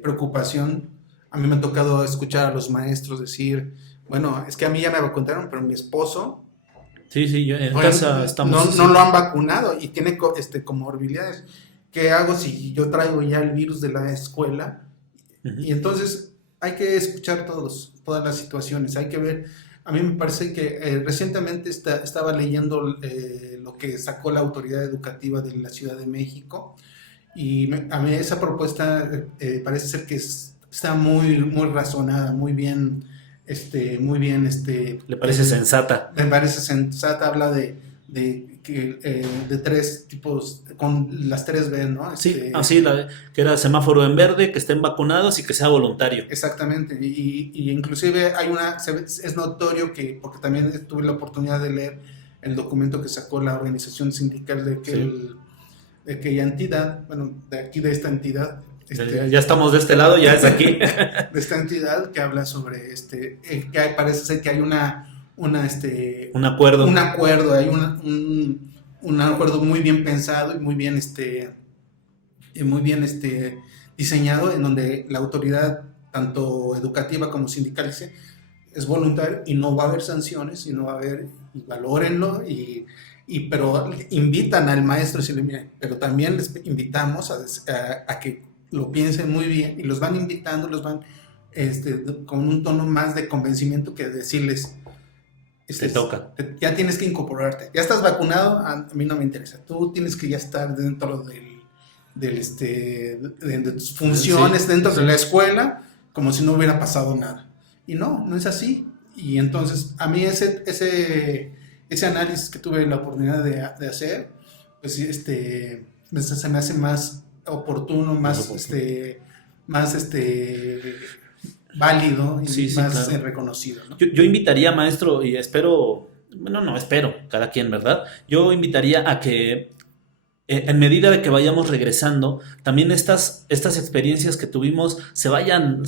preocupación. A mí me ha tocado escuchar a los maestros decir, bueno, es que a mí ya me vacunaron, pero mi esposo, Sí, sí, yo en bueno, casa estamos no así. lo han vacunado y tiene comorbilidades. ¿Qué hago si yo traigo ya el virus de la escuela? Ujú. Y entonces hay que escuchar todas las situaciones, hay que ver. A mí me parece que recientemente estaba leyendo lo que sacó la autoridad educativa de la Ciudad de México, y a mí esa propuesta parece ser que está muy razonada, muy bien, Le parece sensata. me parece sensata. Habla de tres tipos, con las tres B, ¿no? Sí, así, que era semáforo en verde, que estén vacunados y que sea voluntario. Exactamente, y inclusive es notorio que, porque también tuve la oportunidad de leer el documento que sacó la organización sindical Sí, de aquella entidad, bueno, de aquí de esta entidad, Ya estamos de este lado, ya es aquí. de esta entidad que habla sobre que parece ser que hay un acuerdo. Un acuerdo, hay un acuerdo muy bien pensado y muy bien diseñado, en donde la autoridad, tanto educativa como sindical, es voluntaria y no va a haber sanciones, y no va a haber, y valórenlo, pero invitan al maestro y se le miren, pero también les invitamos a que lo piensen muy bien, y los van invitando, los van con un tono más de convencimiento que decirles, te toca. ya tienes que incorporarte, ya estás vacunado, a mí no me interesa, tú tienes que ya estar dentro de tus funciones, dentro de la escuela, como si no hubiera pasado nada. Y no es así. Y entonces a mí ese análisis que tuve la oportunidad de hacer, pues se me hace más oportuno, más válido y más claro, reconocido, ¿no? Yo invitaría, maestro, y espero, cada quien, ¿verdad? Yo invitaría a que en medida de que vayamos regresando, también estas experiencias que tuvimos se vayan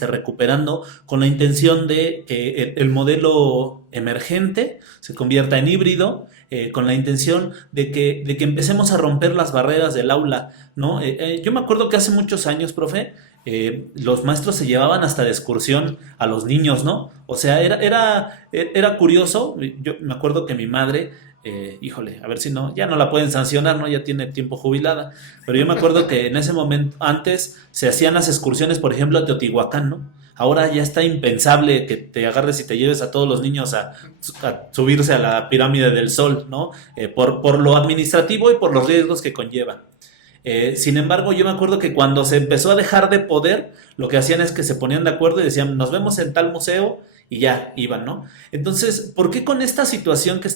recuperando, con la intención de que el modelo emergente se convierta en híbrido, con la intención de que empecemos a romper las barreras del aula, ¿no? Yo me acuerdo que hace muchos años, profe, los maestros se llevaban hasta de excursión a los niños, ¿no? O sea, era curioso. Yo me acuerdo que mi madre, híjole, a ver si ya no la pueden sancionar, ¿no? Ya tiene tiempo jubilada, pero yo me acuerdo que en ese momento, antes, se hacían las excursiones, por ejemplo, a Teotihuacán, ¿no? Ahora ya está impensable que te agarres y te lleves a todos los niños a subirse a la pirámide del Sol, ¿no? Por lo administrativo y por los riesgos que conlleva. Sin embargo, yo me acuerdo que cuando se empezó a dejar de poder, lo que hacían es que se ponían de acuerdo y decían, nos vemos en tal museo, y ya iban, ¿no? Entonces, ¿por qué con esta situación que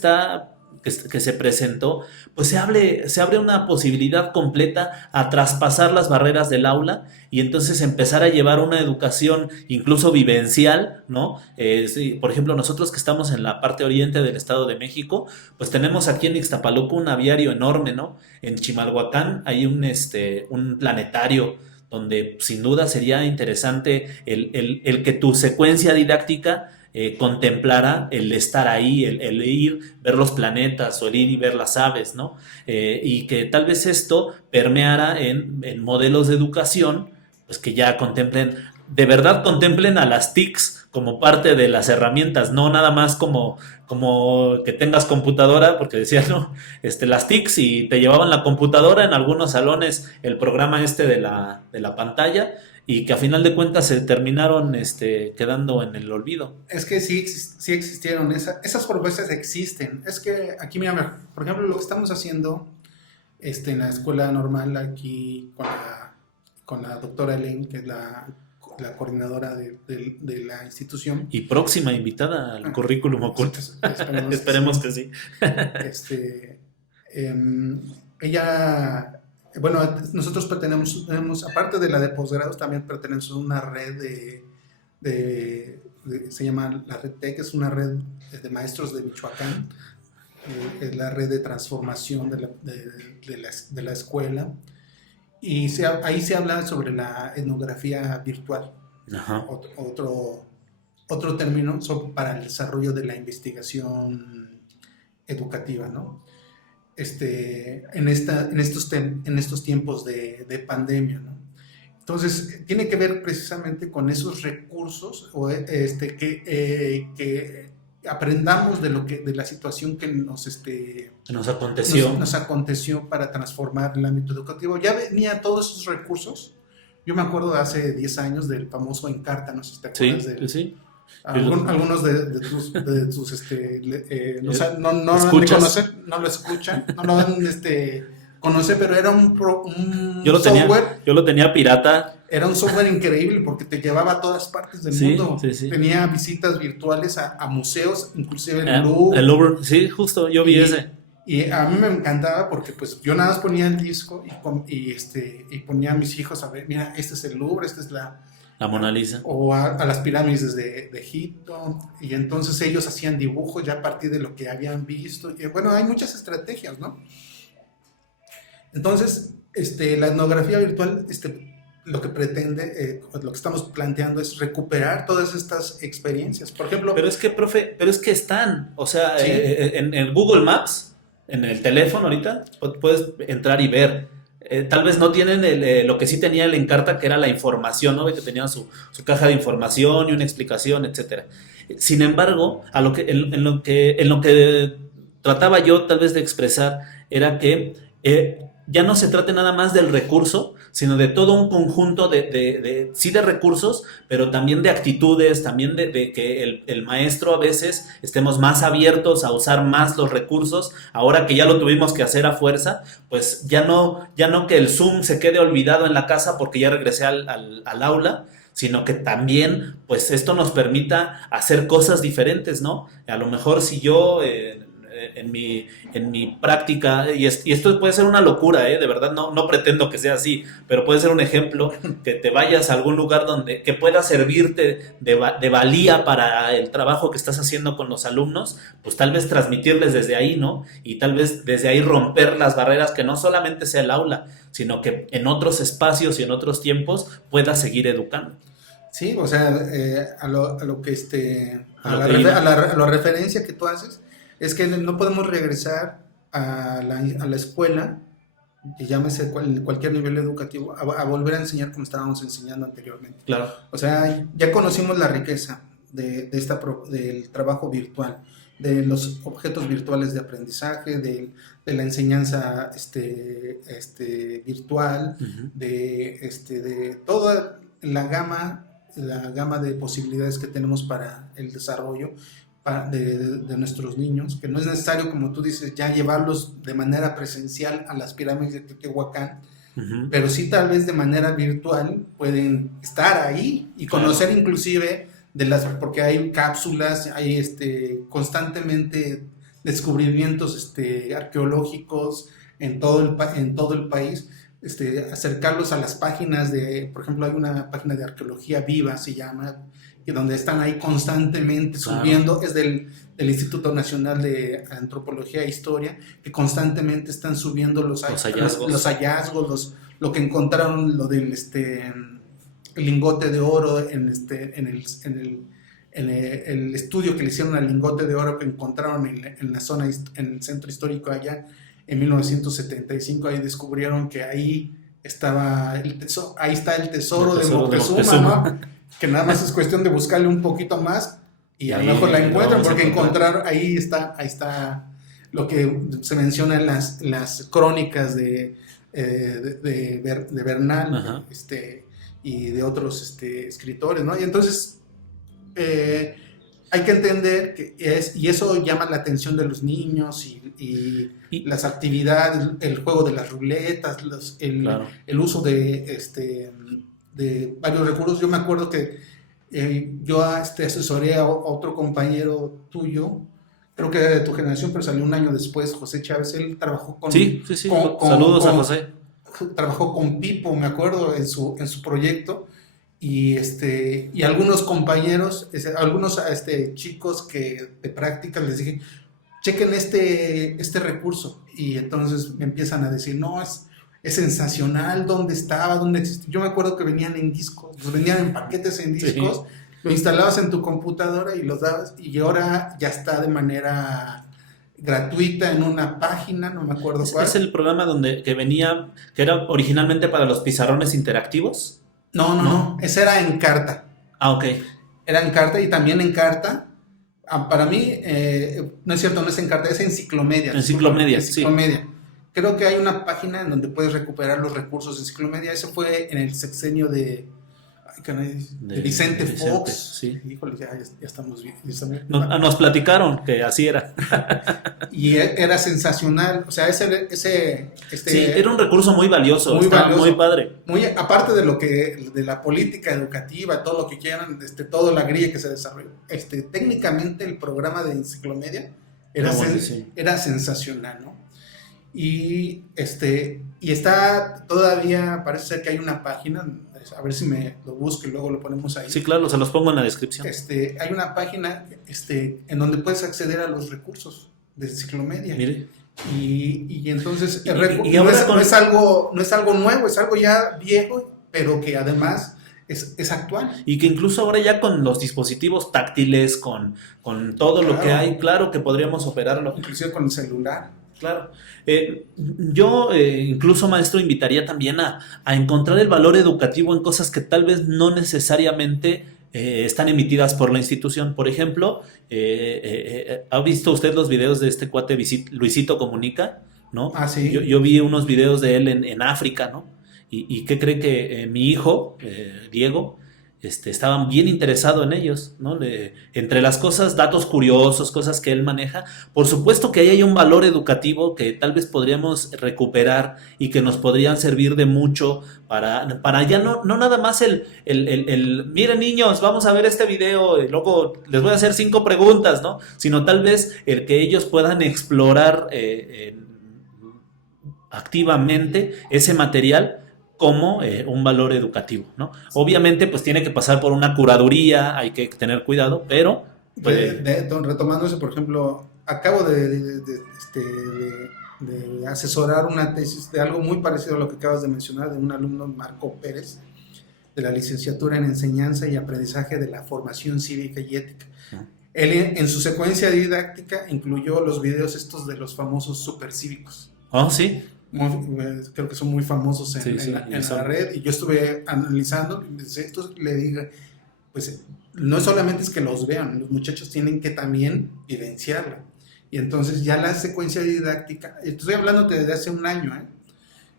se presentó, pues se abre una posibilidad completa a traspasar las barreras del aula y entonces empezar a llevar una educación incluso vivencial, ¿no? Sí, por ejemplo, nosotros que estamos en la parte oriente del Estado de México, pues tenemos aquí en Ixtapaluca un aviario enorme, ¿no? En Chimalhuacán hay un planetario donde sin duda sería interesante el que tu secuencia didáctica contemplara el estar ahí, el ir, ver los planetas o el ir y ver las aves, ¿no? Y que tal vez esto permeara en modelos de educación, pues que ya de verdad contemplen a las TICs como parte de las herramientas, no nada más como que tengas computadora, porque decían, no, las TICs, y te llevaban la computadora en algunos salones, el programa de la pantalla, y que a final de cuentas se terminaron quedando en el olvido. Es que sí existieron, esas propuestas existen. Es que aquí, mira, por ejemplo, lo que estamos haciendo en la escuela normal aquí con la doctora Elaine, que es la coordinadora de la institución. Y próxima invitada al currículum oculto. Esperemos que sí. Ella... Bueno, nosotros tenemos, aparte de la de posgrados, también pertenecemos a una red se llama la Red TEC, es una red de maestros de Michoacán, es la red de transformación de la escuela, y ahí se habla sobre la etnografía virtual. Ajá. Otro término para el desarrollo de la investigación educativa, ¿no? En estos tiempos de pandemia, ¿no? Entonces, tiene que ver precisamente con esos recursos que aprendamos de la situación que nos aconteció para transformar el ámbito educativo. Ya venía todos esos recursos. Yo me acuerdo de hace 10 años del famoso Encarta, no sé si te acuerdas de él. Sí. Algunos de tus no lo escuchan, no lo van conocer, pero era un software. Yo lo tenía pirata. Era un software increíble porque te llevaba a todas partes del mundo. Sí. Tenía visitas virtuales a museos, inclusive el Louvre. El Louvre, sí, justo, yo vi ese. Y a mí me encantaba porque pues yo nada más ponía el disco y ponía a mis hijos a ver, mira, este es el Louvre, esta es la Mona Lisa. O a las pirámides de Egipto, y entonces ellos hacían dibujos ya a partir de lo que habían visto. Y bueno, hay muchas estrategias, ¿no? Entonces, la etnografía virtual lo que pretende, lo que estamos planteando es recuperar todas estas experiencias. Por ejemplo... Pero es que, profe, pero es que están, o sea, Sí. en Google Maps, en el teléfono ahorita, puedes entrar y ver. Tal vez no tienen lo que sí tenía el Encarta, que era la información, ¿no? Que tenían su caja de información y una explicación, etcétera. Sin embargo, en lo que trataba yo tal vez de expresar era que ya no se trate nada más del recurso, sino de todo un conjunto sí de recursos, pero también de actitudes, también de que el maestro a veces estemos más abiertos a usar más los recursos. Ahora que ya lo tuvimos que hacer a fuerza, pues ya no que el Zoom se quede olvidado en la casa porque ya regresé al aula, sino que también pues esto nos permita hacer cosas diferentes, ¿no? A lo mejor si yo en mi práctica, y esto puede ser una locura, de verdad no pretendo que sea así, pero puede ser un ejemplo, que te vayas a algún lugar que pueda servirte de valía para el trabajo que estás haciendo con los alumnos, pues tal vez transmitirles desde ahí, ¿no? Y tal vez desde ahí romper las barreras, que no solamente sea el aula, sino que en otros espacios y en otros tiempos puedas seguir educando. Sí, o sea, a lo que a la referencia que tú haces, es que no podemos regresar a la escuela, y llámese cualquier nivel educativo, a volver a enseñar como estábamos enseñando anteriormente. Claro. O sea, ya conocimos la riqueza del trabajo virtual, de los objetos virtuales de aprendizaje, de la enseñanza virtual, Uh-huh. de toda la gama de posibilidades que tenemos para el desarrollo de nuestros niños, que no es necesario, como tú dices, ya llevarlos de manera presencial a las pirámides de Teotihuacán, Uh-huh. pero sí tal vez de manera virtual pueden estar ahí y conocer inclusive porque hay cápsulas, hay constantemente descubrimientos arqueológicos en todo el país, acercarlos a las páginas por ejemplo, hay una página de arqueología viva, se llama, y donde están ahí constantemente subiendo, es del Instituto Nacional de Antropología e Historia, que constantemente están subiendo los hallazgos, lo que encontraron, lo del el lingote de oro en el estudio que le hicieron al lingote de oro que encontraron en la zona, en el centro histórico allá en 1975. Ahí descubrieron que ahí está el tesoro de Moctezuma, ¿no? Que nada más es cuestión de buscarle un poquito más y a lo mejor la encuentran, porque encontraron, ahí está lo que se menciona en las crónicas de Bernal. Ajá. Y de otros escritores, ¿no? Y entonces hay que entender y eso llama la atención de los niños y las actividades, el juego de las ruletas, Claro. el uso de varios recursos. Yo me acuerdo que yo asesoré a otro compañero tuyo, creo que era de tu generación, pero salió un año después, José Chávez. Él trabajó con... Sí. Saludos a José. Trabajó con Pipo, me acuerdo, en su proyecto, y algunos compañeros, algunos chicos de práctica, les dije, chequen este recurso, y entonces me empiezan a decir, no, es sensacional, ¿dónde estaba? ¿Dónde existía? Yo me acuerdo que venían en discos, los venían en paquetes en discos, sí. Lo instalabas en tu computadora y los dabas, y ahora ya está de manera gratuita en una página, no me acuerdo cuál. ¿Es el programa que era originalmente para los pizarrones interactivos? No, ese era Encarta. Ok. Era Encarta, y también Encarta, para mí, no es cierto, no es Encarta, es Enciclomedia. Enciclomedia. Creo que hay una página en donde puedes recuperar los recursos de Enciclomedia. Eso fue en el sexenio de Vicente Fox. Sí. Híjole, ya estamos bien. Nos platicaron que así era. Y era sensacional. O sea, sí, era un recurso muy valioso. Muy padre. Aparte de la política educativa, todo lo que quieran, toda la grilla que se desarrolló. Técnicamente el programa de Enciclomedia era sensacional, ¿no? Y está todavía, parece ser que hay una página, a ver si me lo busco y luego lo ponemos ahí. Sí, claro, se los pongo en la descripción. Hay una página en donde puedes acceder a los recursos de Enciclomedia. Mire. Y entonces y ahora no es algo nuevo, es algo ya viejo, pero que además es actual. Y que incluso ahora ya con los dispositivos táctiles, con todo lo que hay, claro que podríamos operarlo. Inclusive con el celular. Claro. Yo incluso, maestro, invitaría también a encontrar el valor educativo en cosas que tal vez no necesariamente están emitidas por la institución. Por ejemplo, ¿ha visto usted los videos de este cuate Luisito Comunica? ¿No? Ah, sí. Yo vi unos videos de él en África, ¿no? Y ¿qué cree que mi hijo, Diego, estaban bien interesado en ellos, ¿no? Entre las cosas, datos curiosos, cosas que él maneja, por supuesto que ahí hay un valor educativo que tal vez podríamos recuperar y que nos podrían servir de mucho para ya no nada más miren niños, vamos a ver este video, y luego les voy a hacer 5 preguntas, ¿no? Sino tal vez el que ellos puedan explorar activamente ese material como un valor educativo, ¿no? Obviamente, pues tiene que pasar por una curaduría, hay que tener cuidado, pero... Retomando eso, por ejemplo, acabo de asesorar una tesis de algo muy parecido a lo que acabas de mencionar, de un alumno, Marco Pérez, de la licenciatura en Enseñanza y Aprendizaje de la Formación Cívica y Ética. Él en su secuencia didáctica incluyó los videos estos de los famosos supercívicos. Oh, sí. Creo que son muy famosos en la red, y yo estuve analizando, esto le dije, pues no solamente es que los vean, los muchachos tienen que también vivenciarla, y entonces ya la secuencia didáctica, estoy hablando desde hace un año,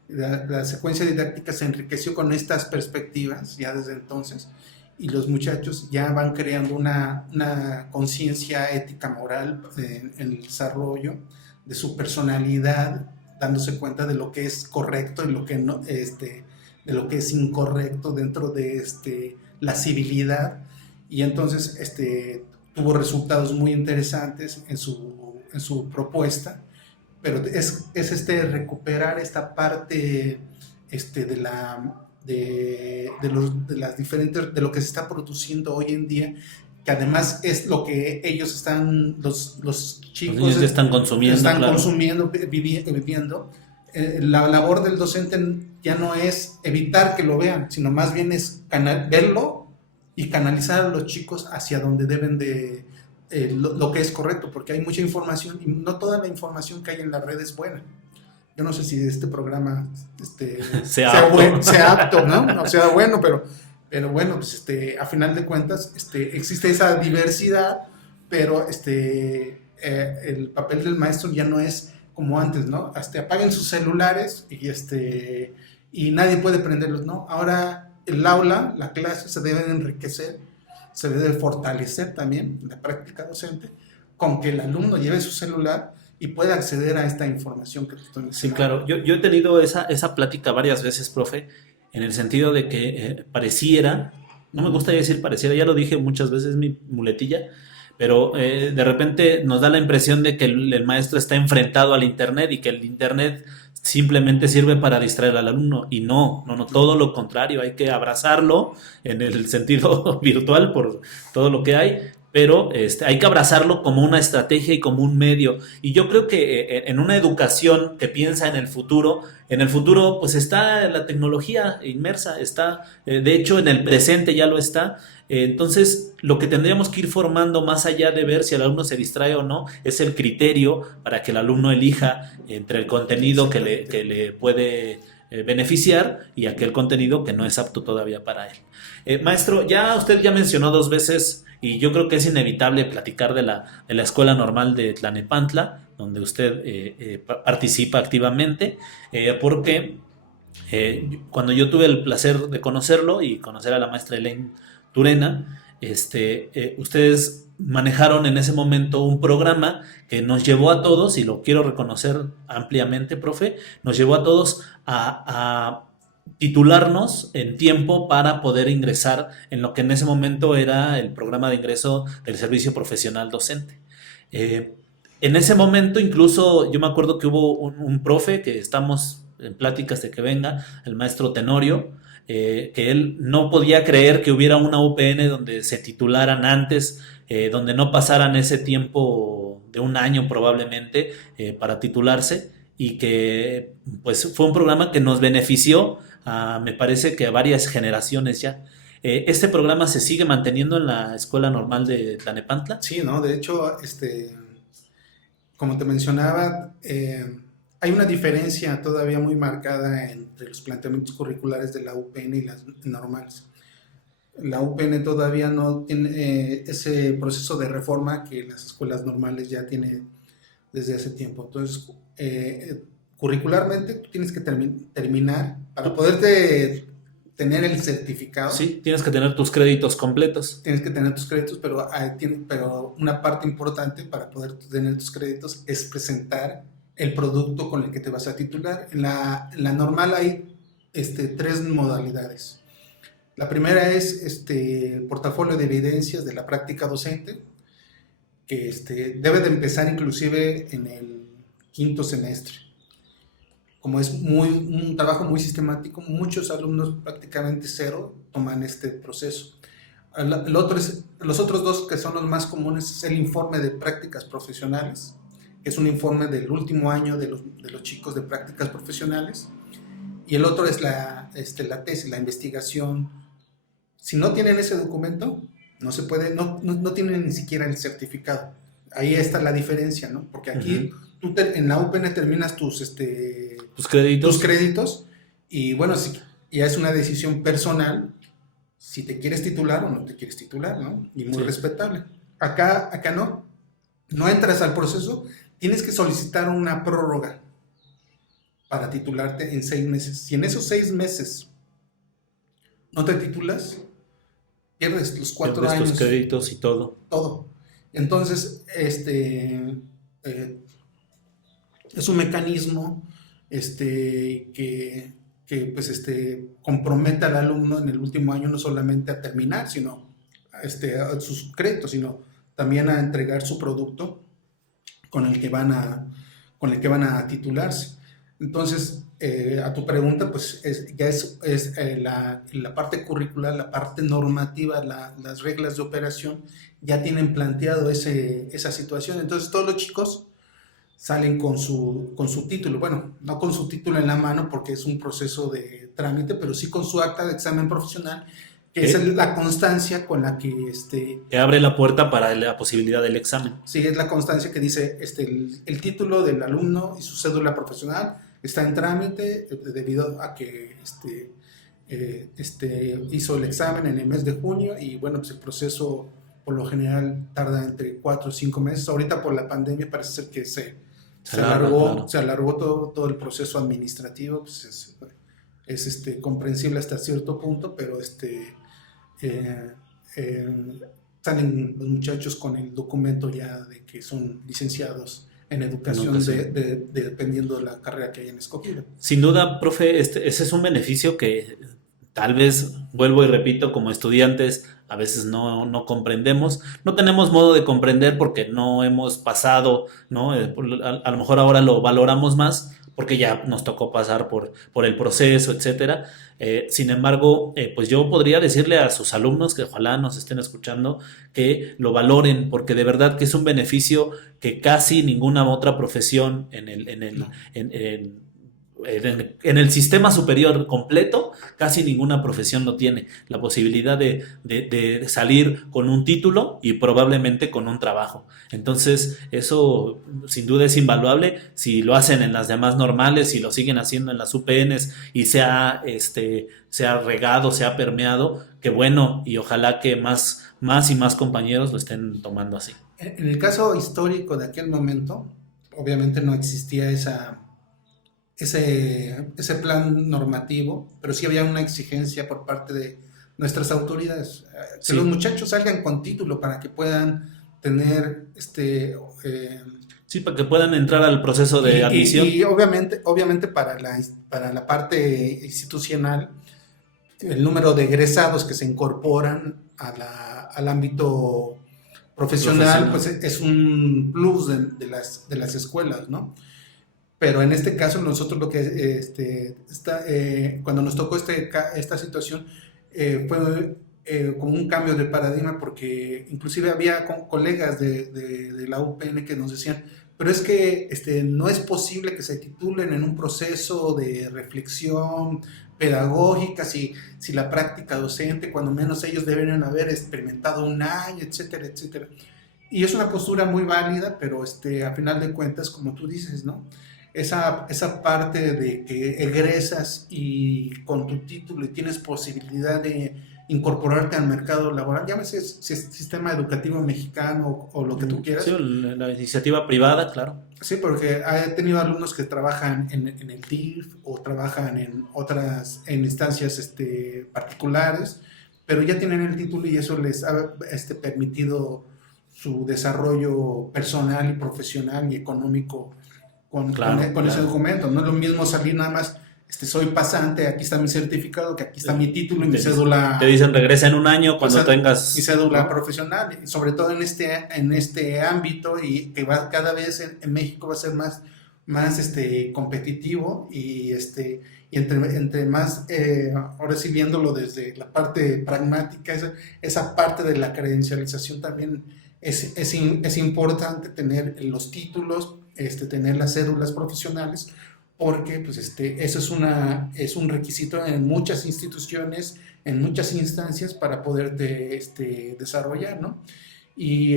la secuencia didáctica se enriqueció con estas perspectivas ya desde entonces, y los muchachos ya van creando una conciencia ética moral en el desarrollo de su personalidad, dándose cuenta de lo que es correcto y lo que no, de lo que es incorrecto dentro de la civilidad, y entonces tuvo resultados muy interesantes en su propuesta, pero es recuperar esta parte de las diferentes, de lo que se está produciendo hoy en día, que además es lo que ellos están, los chicos los están consumiendo, claro. Consumiendo, viviendo. La labor del docente ya no es evitar que lo vean, sino más bien es verlo y canalizar a los chicos hacia donde deben de lo que es correcto, porque hay mucha información y no toda la información que hay en la red es buena. Yo no sé si este programa sea apto, ¿no? No sea bueno, pero bueno, pues a final de cuentas existe esa diversidad, pero el papel del maestro ya no es como antes, ¿no? Apaguen sus celulares y nadie puede prenderlos, ¿no? Ahora el aula, la clase se debe enriquecer, se debe fortalecer también la práctica docente con que el alumno lleve su celular y pueda acceder a esta información que te estoy mencionando. Sí, claro. Yo he tenido esa plática varias veces, profe, en el sentido de que pareciera, no me gusta decir pareciera, ya lo dije muchas veces, mi muletilla, pero de repente nos da la impresión de que el maestro está enfrentado al internet y que el internet simplemente sirve para distraer al alumno, y no, todo lo contrario, hay que abrazarlo en el sentido virtual por todo lo que hay, pero hay que abrazarlo como una estrategia y como un medio. Y yo creo que en una educación que piensa en el futuro pues está la tecnología inmersa, está, de hecho en el presente ya lo está. Entonces lo que tendríamos que ir formando, más allá de ver si el alumno se distrae o no, es el criterio para que el alumno elija entre el contenido que le puede beneficiar y aquel contenido que no es apto todavía para él. Maestro, usted ya mencionó 2 veces, y yo creo que es inevitable platicar de la Escuela Normal de Tlanepantla, donde usted participa activamente, porque cuando yo tuve el placer de conocerlo y conocer a la maestra Elaine Turena, ustedes manejaron en ese momento un programa que nos llevó a todos, y lo quiero reconocer ampliamente, profe, nos llevó a todos a titularnos en tiempo para poder ingresar en lo que en ese momento era el programa de ingreso del servicio profesional docente. En ese momento incluso yo me acuerdo que hubo un profe que estamos en pláticas de que venga, el maestro Tenorio, que él no podía creer que hubiera una UPN donde se titularan antes, donde no pasaran ese tiempo de un año probablemente para titularse, y que pues fue un programa que nos benefició me parece que a varias generaciones ya. ¿Este programa se sigue manteniendo en la Escuela Normal de Tlanepantla? Sí, ¿no? De hecho, como te mencionaba, hay una diferencia todavía muy marcada entre los planteamientos curriculares de la UPN y las normales. La UPN todavía no tiene ese proceso de reforma que las escuelas normales ya tienen desde hace tiempo. Entonces, curricularmente tú tienes que terminar para poderte tener el certificado. Sí, tienes que tener tus créditos completos. Tienes que tener tus créditos, pero una parte importante para poder tener tus créditos es presentar el producto con el que te vas a titular. En la normal hay 3 modalidades. La primera es el portafolio de evidencias de la práctica docente, que debe de empezar inclusive en el 5º semestre. Como es un trabajo muy sistemático, muchos alumnos, prácticamente 0, toman este proceso. Los otros 2 que son los más comunes es el informe de prácticas profesionales, que es un informe del último año de los chicos de prácticas profesionales, y el otro es la tesis, la investigación. Si no tienen ese documento, no se puede, no tienen ni siquiera el certificado. Ahí está la diferencia, ¿no? Porque aquí tú en la UPN terminas tus créditos y bueno, ya es una decisión personal si te quieres titular o no te quieres titular, ¿no? Y muy respetable. Acá no entras al proceso, tienes que solicitar una prórroga para titularte en 6 meses. Si en esos 6 meses no te titulas, pierdes los 4 años. Tus créditos y todo. Todo. Entonces, es un mecanismo que pues compromete al alumno en el último año no solamente a terminar, sino a sus créditos, sino también a entregar su producto con el que van a titularse. Entonces, a tu pregunta, pues ya es la parte curricular, la parte normativa, las reglas de operación ya tienen planteado esa situación. Entonces, todos los chicos salen con su título. Bueno, no con su título en la mano porque es un proceso de trámite, pero sí con su acta de examen profesional, que es la constancia con la que que abre la puerta para la posibilidad del examen. Sí, es la constancia que dice el título del alumno y su cédula profesional está en trámite debido a que hizo el examen en el mes de junio y bueno, pues el proceso por lo general tarda entre 4 o 5 meses. Ahorita por la pandemia parece ser que se alargó todo el proceso administrativo, pues es comprensible hasta cierto punto, pero salen los muchachos con el documento ya de que son licenciados en educación, dependiendo de la carrera que hayan escogido. Sin duda, profe, ese es un beneficio que tal vez, vuelvo y repito, como estudiantes a veces no comprendemos, no tenemos modo de comprender porque no hemos pasado, ¿no? A lo mejor ahora lo valoramos más porque ya nos tocó pasar por el proceso, etcétera. Sin embargo, pues yo podría decirle a sus alumnos que ojalá nos estén escuchando que lo valoren, porque de verdad que es un beneficio que casi ninguna otra profesión en el sistema superior completo, casi ninguna profesión lo tiene. La posibilidad de salir con un título y probablemente con un trabajo. Entonces, eso sin duda es invaluable. Si lo hacen en las demás normales, si lo siguen haciendo en las UPNs y se ha regado, se ha permeado, qué bueno, y ojalá que más y más compañeros lo estén tomando así. En el caso histórico de aquel momento, obviamente no existía ese plan normativo, pero sí había una exigencia por parte de nuestras autoridades, que los muchachos salgan con título para que puedan tener sí, para que puedan entrar al proceso de admisión. Y obviamente para la parte institucional, el número de egresados que se incorporan al ámbito profesional, pues es un plus de las escuelas, ¿no? Pero en este caso nosotros lo que cuando nos tocó esta situación fue como un cambio de paradigma, porque inclusive había colegas de la UPN que nos decían, pero es que no es posible que se titulen en un proceso de reflexión, pedagógica, si la práctica docente, cuando menos ellos deberían haber experimentado un año, etcétera, etcétera. Y es una postura muy válida, pero a final de cuentas, como tú dices, ¿no? Esa parte de que egresas y con tu título y tienes posibilidad de incorporarte al mercado laboral, llámese sistema educativo mexicano o lo que tú quieras. Sí, la iniciativa privada, claro. Sí, porque he tenido alumnos que trabajan en el DIF o trabajan en instancias particulares, pero ya tienen el título y eso les ha permitido su desarrollo personal y profesional y económico con ese documento. No es lo mismo salir nada más, soy pasante, aquí está mi certificado, que aquí está mi título y mi cédula. Te dicen regresa en un año cuando tengas mi cédula profesional, y sobre todo en este ámbito, y que cada vez en México va a ser más competitivo, y entre más, ahora sí viéndolo desde la parte pragmática, esa parte de la credencialización también es importante tener los títulos, tener las cédulas profesionales, porque pues eso es un requisito en muchas instituciones, en muchas instancias para poderte desarrollar, ¿no? Y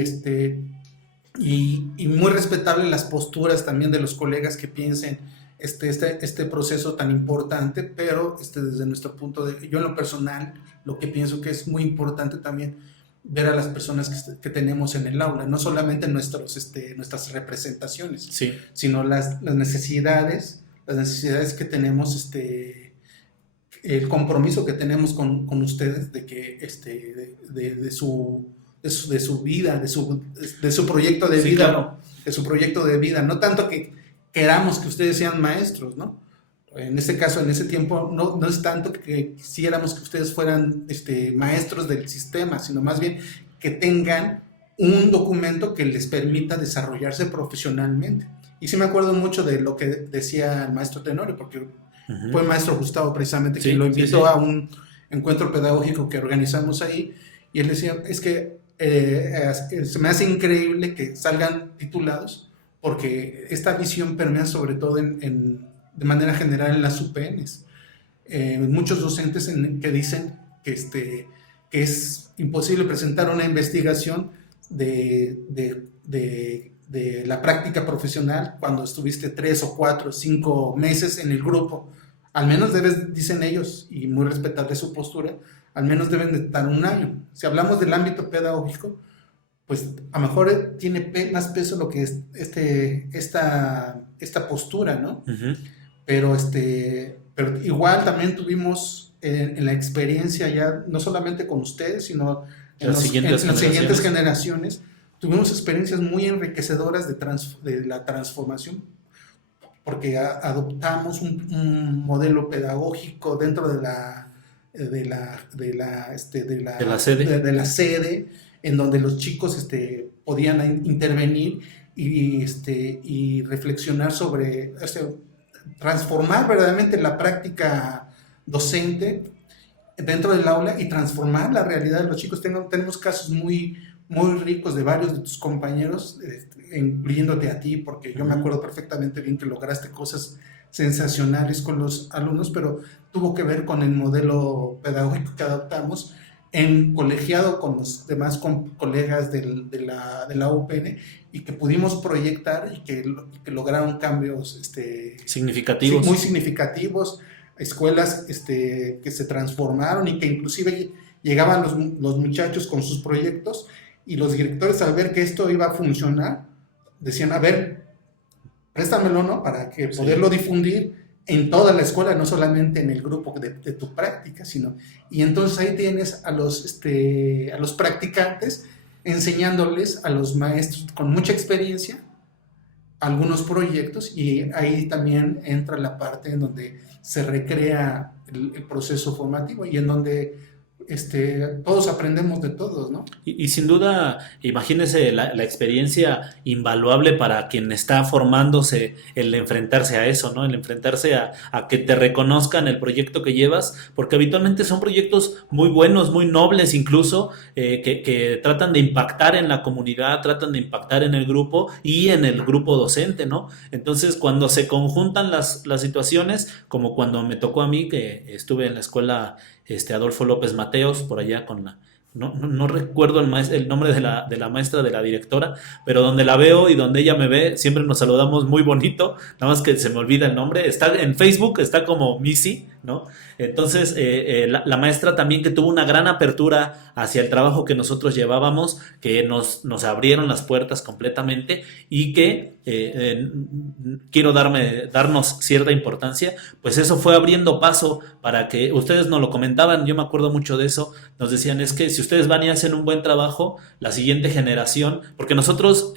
muy respetable las posturas también de los colegas que piensen este proceso tan importante, pero desde nuestro punto de, yo en lo personal, lo que pienso que es muy importante también ver a las personas que tenemos en el aula, no solamente nuestras representaciones, sí, sino las necesidades que tenemos, el compromiso que tenemos con ustedes de que de su vida, de su proyecto de sí, vida, claro. de su proyecto de vida, no tanto que queramos que ustedes sean maestros, ¿no? En este caso, en ese tiempo, no es tanto que quisiéramos que ustedes fueran maestros del sistema, sino más bien que tengan un documento que les permita desarrollarse profesionalmente. Y sí me acuerdo mucho de lo que decía el maestro Tenorio, porque fue el maestro Gustavo precisamente quien lo invitó a un encuentro pedagógico que organizamos ahí, y él decía, es que se me hace increíble que salgan titulados, porque esta visión permea sobre todo de manera general en las UPNs. Muchos docentes que dicen que es imposible presentar una investigación de la práctica profesional cuando estuviste 3 o 4 o 5 meses en el grupo. Al menos dicen ellos, y muy respetable su postura, al menos deben de estar un año. Si hablamos del ámbito pedagógico, pues a lo mejor tiene más peso lo que es esta postura, ¿no? Uh-huh. Pero igual también tuvimos en la experiencia ya, no solamente con ustedes, sino en las siguientes generaciones, tuvimos experiencias muy enriquecedoras de la transformación, porque adoptamos un modelo pedagógico dentro de la sede, en donde los chicos podían intervenir y reflexionar sobre transformar verdaderamente la práctica docente dentro del aula y transformar la realidad de los chicos. Tenemos casos muy, muy ricos de varios de tus compañeros, incluyéndote a ti, porque yo me acuerdo perfectamente bien que lograste cosas sensacionales con los alumnos, pero tuvo que ver con el modelo pedagógico que adoptamos en colegiado con los demás colegas de la UPN, y que pudimos proyectar y que lograron cambios significativos. Muy significativos, escuelas que se transformaron y que inclusive llegaban los muchachos con sus proyectos, y los directores, al ver que esto iba a funcionar, decían, a ver, préstamelo, ¿no? Para que poderlo difundir en toda la escuela, no solamente en el grupo de tu práctica, y entonces ahí tienes a los practicantes enseñándoles a los maestros con mucha experiencia algunos proyectos, y ahí también entra la parte en donde se recrea el proceso formativo, y en donde todos aprendemos de todos, ¿no? Y sin duda, imagínese la experiencia invaluable para quien está formándose el enfrentarse a eso, ¿no? El enfrentarse a que te reconozcan el proyecto que llevas, porque habitualmente son proyectos muy buenos, muy nobles incluso, que tratan de impactar en la comunidad, tratan de impactar en el grupo y en el grupo docente, ¿no? Entonces, cuando se conjuntan las situaciones, como cuando me tocó a mí, que estuve en la escuela Adolfo López Mateos, por allá con no recuerdo el nombre de la maestra, de la directora, pero donde la veo y donde ella me ve, siempre nos saludamos muy bonito, nada más que se me olvida el nombre, está en Facebook, está como Missy, ¿no? Entonces, la maestra también, que tuvo una gran apertura hacia el trabajo que nosotros llevábamos, que nos abrieron las puertas completamente y que quiero darnos cierta importancia, pues eso fue abriendo paso para que ustedes nos lo comentaban, yo me acuerdo mucho de eso, nos decían, es que si ustedes van y hacen un buen trabajo, la siguiente generación, porque nosotros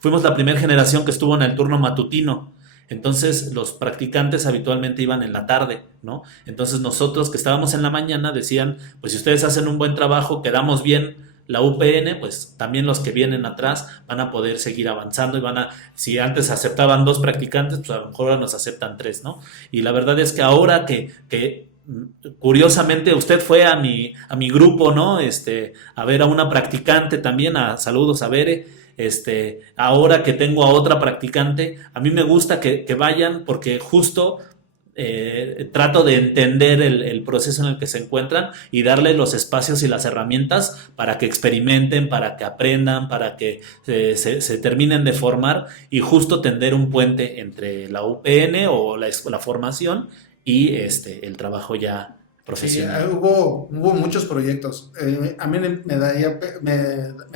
fuimos la primera generación que estuvo en el turno matutino. Entonces los practicantes habitualmente iban en la tarde, ¿no? Entonces nosotros que estábamos en la mañana decían, pues si ustedes hacen un buen trabajo, quedamos bien la UPN, pues también los que vienen atrás van a poder seguir avanzando y si antes aceptaban 2 practicantes, pues a lo mejor ahora nos aceptan 3, ¿no? Y la verdad es que ahora que curiosamente usted fue a mi grupo, ¿no? A ver a una practicante también, saludos a Bere. Ahora que tengo a otra practicante, a mí me gusta que vayan porque justo trato de entender el proceso en el que se encuentran y darles los espacios y las herramientas para que experimenten, para que aprendan, para que se terminen de formar y justo tender un puente entre la UPN o la formación y el trabajo ya Sí, profesional. hubo muchos proyectos. A mí me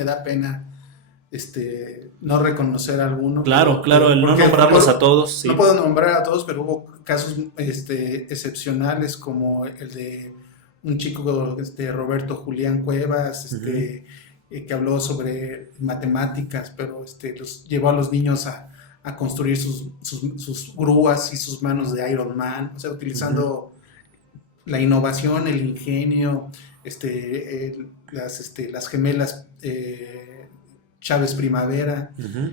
da pena no reconocer alguno, Claro, claro, el no nombrarlos a todos, no sí. puedo nombrar a todos, pero hubo casos excepcionales como el de un chico, Roberto Julián Cuevas, Ujú, que habló sobre matemáticas, pero llevó a los niños a construir sus grúas y sus manos de Iron Man, o sea, ujú, utilizando la innovación, el ingenio, las gemelas Chávez Primavera, ujú.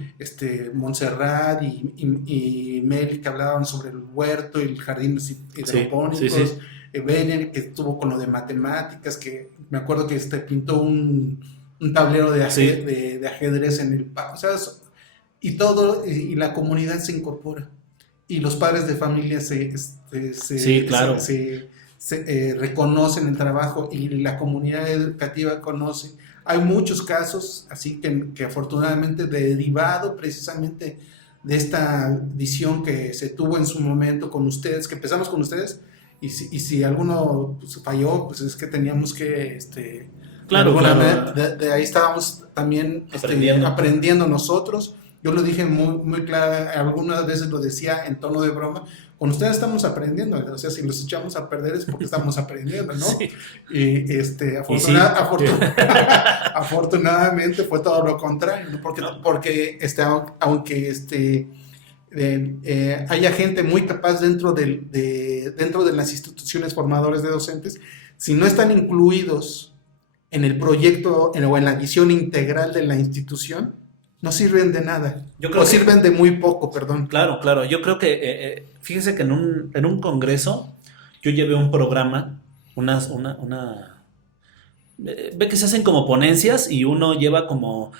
Montserrat y Mel, que hablaban sobre el huerto y el jardines Sí, sí, sí. hidropónicos, Benen, que estuvo con lo de matemáticas, que me acuerdo que pintó un tablero Sí, de ajedrez en el o sea, y todo, y la comunidad se incorpora y los padres de familia sí, claro. reconocen el trabajo y la comunidad educativa conoce. Hay muchos casos, así que afortunadamente derivado precisamente de esta visión que se tuvo en su momento con ustedes, que empezamos con ustedes, y si alguno pues, falló, pues es que teníamos que, de Claro, alguna manera, claro. de ahí estábamos también Aprendiendo. aprendiendo nosotros. Yo lo dije muy claro, algunas veces lo decía en tono de broma, con ustedes estamos aprendiendo, o sea, si los echamos a perder es porque estamos aprendiendo, ¿no? Sí. Y Y sí. afortunadamente fue todo lo contrario, ¿no? No, Porque aunque haya gente muy capaz dentro de las instituciones formadoras de docentes, si no están incluidos en el proyecto o en la visión integral de la institución, no sirven de nada, yo o creo que, sirven de muy poco, perdón. claro, claro, yo creo que, fíjese que en un congreso yo llevé un programa, ve que se hacen como ponencias y uno lleva como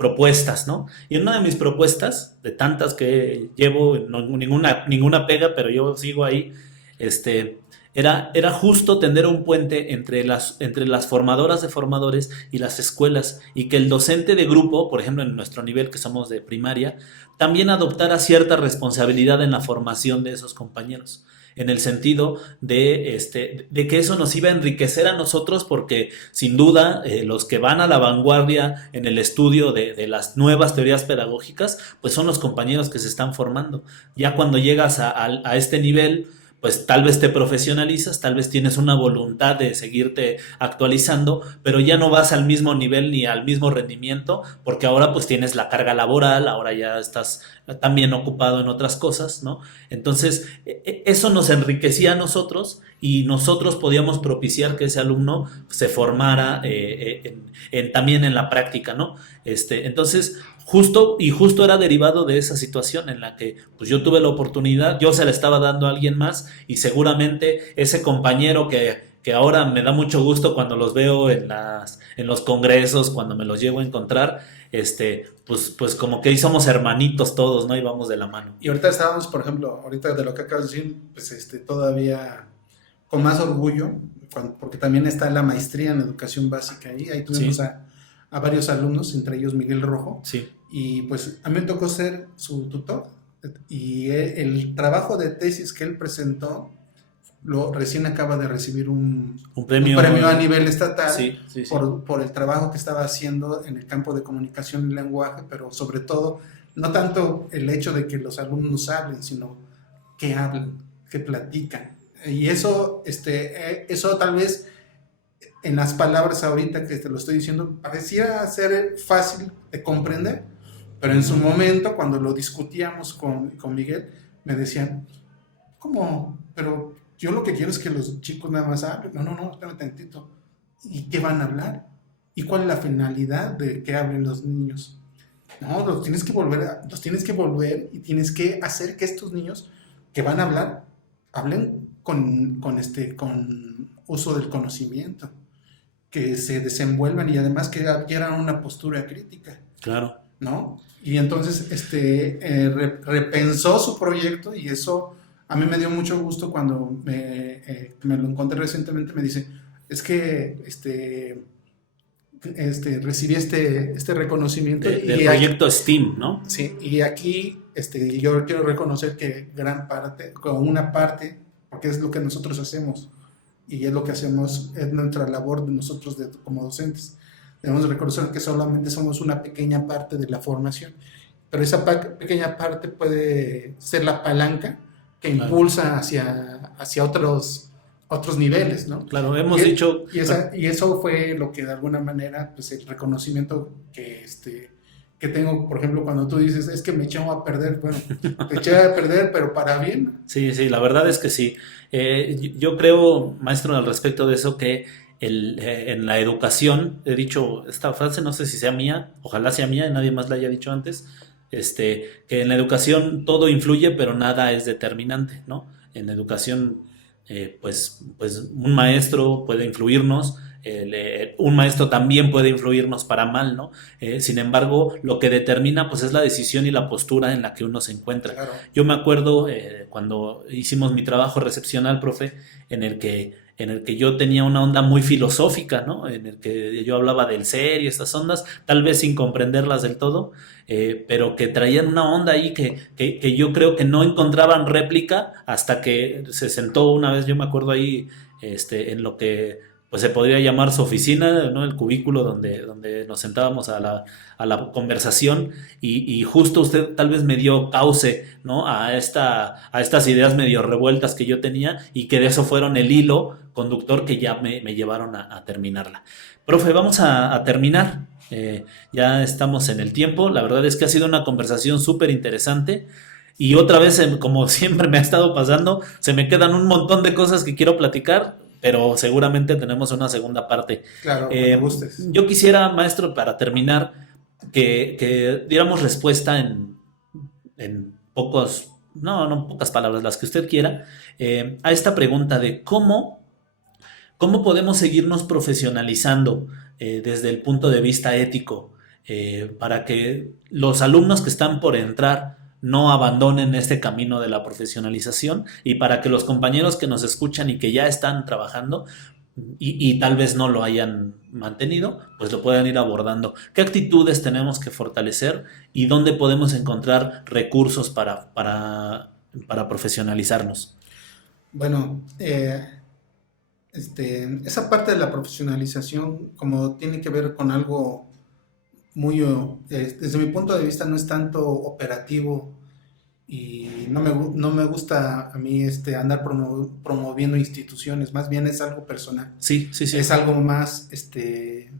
propuestas, ¿no? Y en una de mis propuestas, de tantas que llevo, ninguna pega, pero yo sigo ahí, este, era justo tender un puente entre las formadoras de formadores y las escuelas, y que el docente de grupo, por ejemplo, en nuestro nivel que somos de primaria, también adoptara cierta responsabilidad en la formación de esos compañeros, en el sentido de que eso nos iba a enriquecer a nosotros porque sin duda los que van a la vanguardia en el estudio de las nuevas teorías pedagógicas, pues son los compañeros que se están formando. Ya cuando llegas a este nivel, pues tal vez te profesionalizas, tal vez tienes una voluntad de seguirte actualizando, pero ya no vas al mismo nivel ni al mismo rendimiento, porque ahora pues tienes la carga laboral, ahora ya estás también ocupado en otras cosas, ¿no? Entonces, eso nos enriquecía a nosotros y nosotros podíamos propiciar que ese alumno se formara también en la práctica, ¿no? Entonces, justo era derivado de esa situación en la que pues yo tuve la oportunidad, yo se la estaba dando a alguien más y seguramente ese compañero que ahora me da mucho gusto cuando los veo en los congresos, cuando me los llego a encontrar, pues como que ahí somos hermanitos todos, ¿no? Y vamos de la mano. Y ahorita estábamos, por ejemplo, ahorita de lo que acabas de decir, pues todavía con más orgullo, porque también está la maestría en educación básica ahí tuvimos Sí, a varios alumnos, entre ellos Miguel Rojo, sí. y pues a mí me tocó ser su tutor, y el trabajo de tesis que él presentó, recién acaba de recibir Un un premio. premio a nivel estatal Sí, sí, sí. por el trabajo que estaba haciendo en el campo de comunicación y lenguaje, pero sobre todo, no tanto el hecho de que los alumnos hablen, sino que hablan, que platican. Y eso tal vez en las palabras ahorita que te lo estoy diciendo pareciera ser fácil de comprender, pero en su momento cuando lo discutíamos con Miguel, me decían, ¿cómo? Pero yo lo que quiero es que los chicos nada más hablen. No, espérame tantito. ¿Y qué van a hablar? ¿Y cuál es la finalidad de que hablen los niños? No, los tienes que volver y tienes que hacer que estos niños que van a hablar, hablen con uso del conocimiento, que se desenvuelvan y además que adquieran una postura crítica, Claro. ¿no? Y entonces repensó su proyecto y eso a mí me dio mucho gusto cuando me lo encontré recientemente. Me dice, es que recibí este reconocimiento Del proyecto STEAM, ¿no? sí, y aquí yo quiero reconocer que gran parte, con una parte, porque es lo que nosotros hacemos y es lo que hacemos, es nuestra labor de nosotros como docentes. Debemos reconocer que solamente somos una pequeña parte de la formación, pero esa pequeña parte puede ser la palanca que impulsa hacia otros niveles, ¿no? Claro, hemos dicho... Y eso fue lo que de alguna manera, pues el reconocimiento que tengo, por ejemplo, cuando tú dices, es que me eché a perder, bueno, te eché a perder, pero para bien. Sí, sí, la verdad es que sí. Yo creo, maestro, al respecto de eso, que en la educación, he dicho esta frase, no sé si sea mía, ojalá sea mía y nadie más la haya dicho antes, que en la educación todo influye, pero nada es determinante, ¿no? En la educación, pues un maestro puede influirnos, un maestro también puede influirnos para mal, ¿no? Sin embargo, lo que determina, pues es la decisión y la postura en la que uno se encuentra. Claro. Yo me acuerdo cuando hicimos mi trabajo recepcional, profe, en el que yo tenía una onda muy filosófica, ¿no? En el que yo hablaba del ser y estas ondas, tal vez sin comprenderlas del todo, pero que traían una onda ahí que yo creo que no encontraban réplica hasta que se sentó una vez, yo me acuerdo ahí, en lo que pues se podría llamar su oficina, ¿no? El cubículo donde nos sentábamos a la conversación y justo usted tal vez me dio cauce, ¿no? a estas ideas medio revueltas que yo tenía y que de eso fueron el hilo conductor que ya me llevaron a terminarla. Profe, vamos a terminar. Ya estamos en el tiempo. La verdad es que ha sido una conversación súper interesante. Y otra vez, como siempre me ha estado pasando, se me quedan un montón de cosas que quiero platicar, pero seguramente tenemos una segunda parte. Claro, cuando gustes. Yo quisiera, maestro, para terminar, que diéramos respuesta en pocos, no pocas palabras, las que usted quiera, a esta pregunta de cómo podemos seguirnos profesionalizando desde el punto de vista ético para que los alumnos que están por entrar no abandonen este camino de la profesionalización y para que los compañeros que nos escuchan y que ya están trabajando y tal vez no lo hayan mantenido, pues lo puedan ir abordando. ¿Qué actitudes tenemos que fortalecer y dónde podemos encontrar recursos para profesionalizarnos? Bueno, esa parte de la profesionalización, como tiene que ver con algo muy, desde mi punto de vista, no es tanto operativo y no me gusta a mí andar promoviendo instituciones, más bien es algo personal, Sí, sí, sí. es algo más de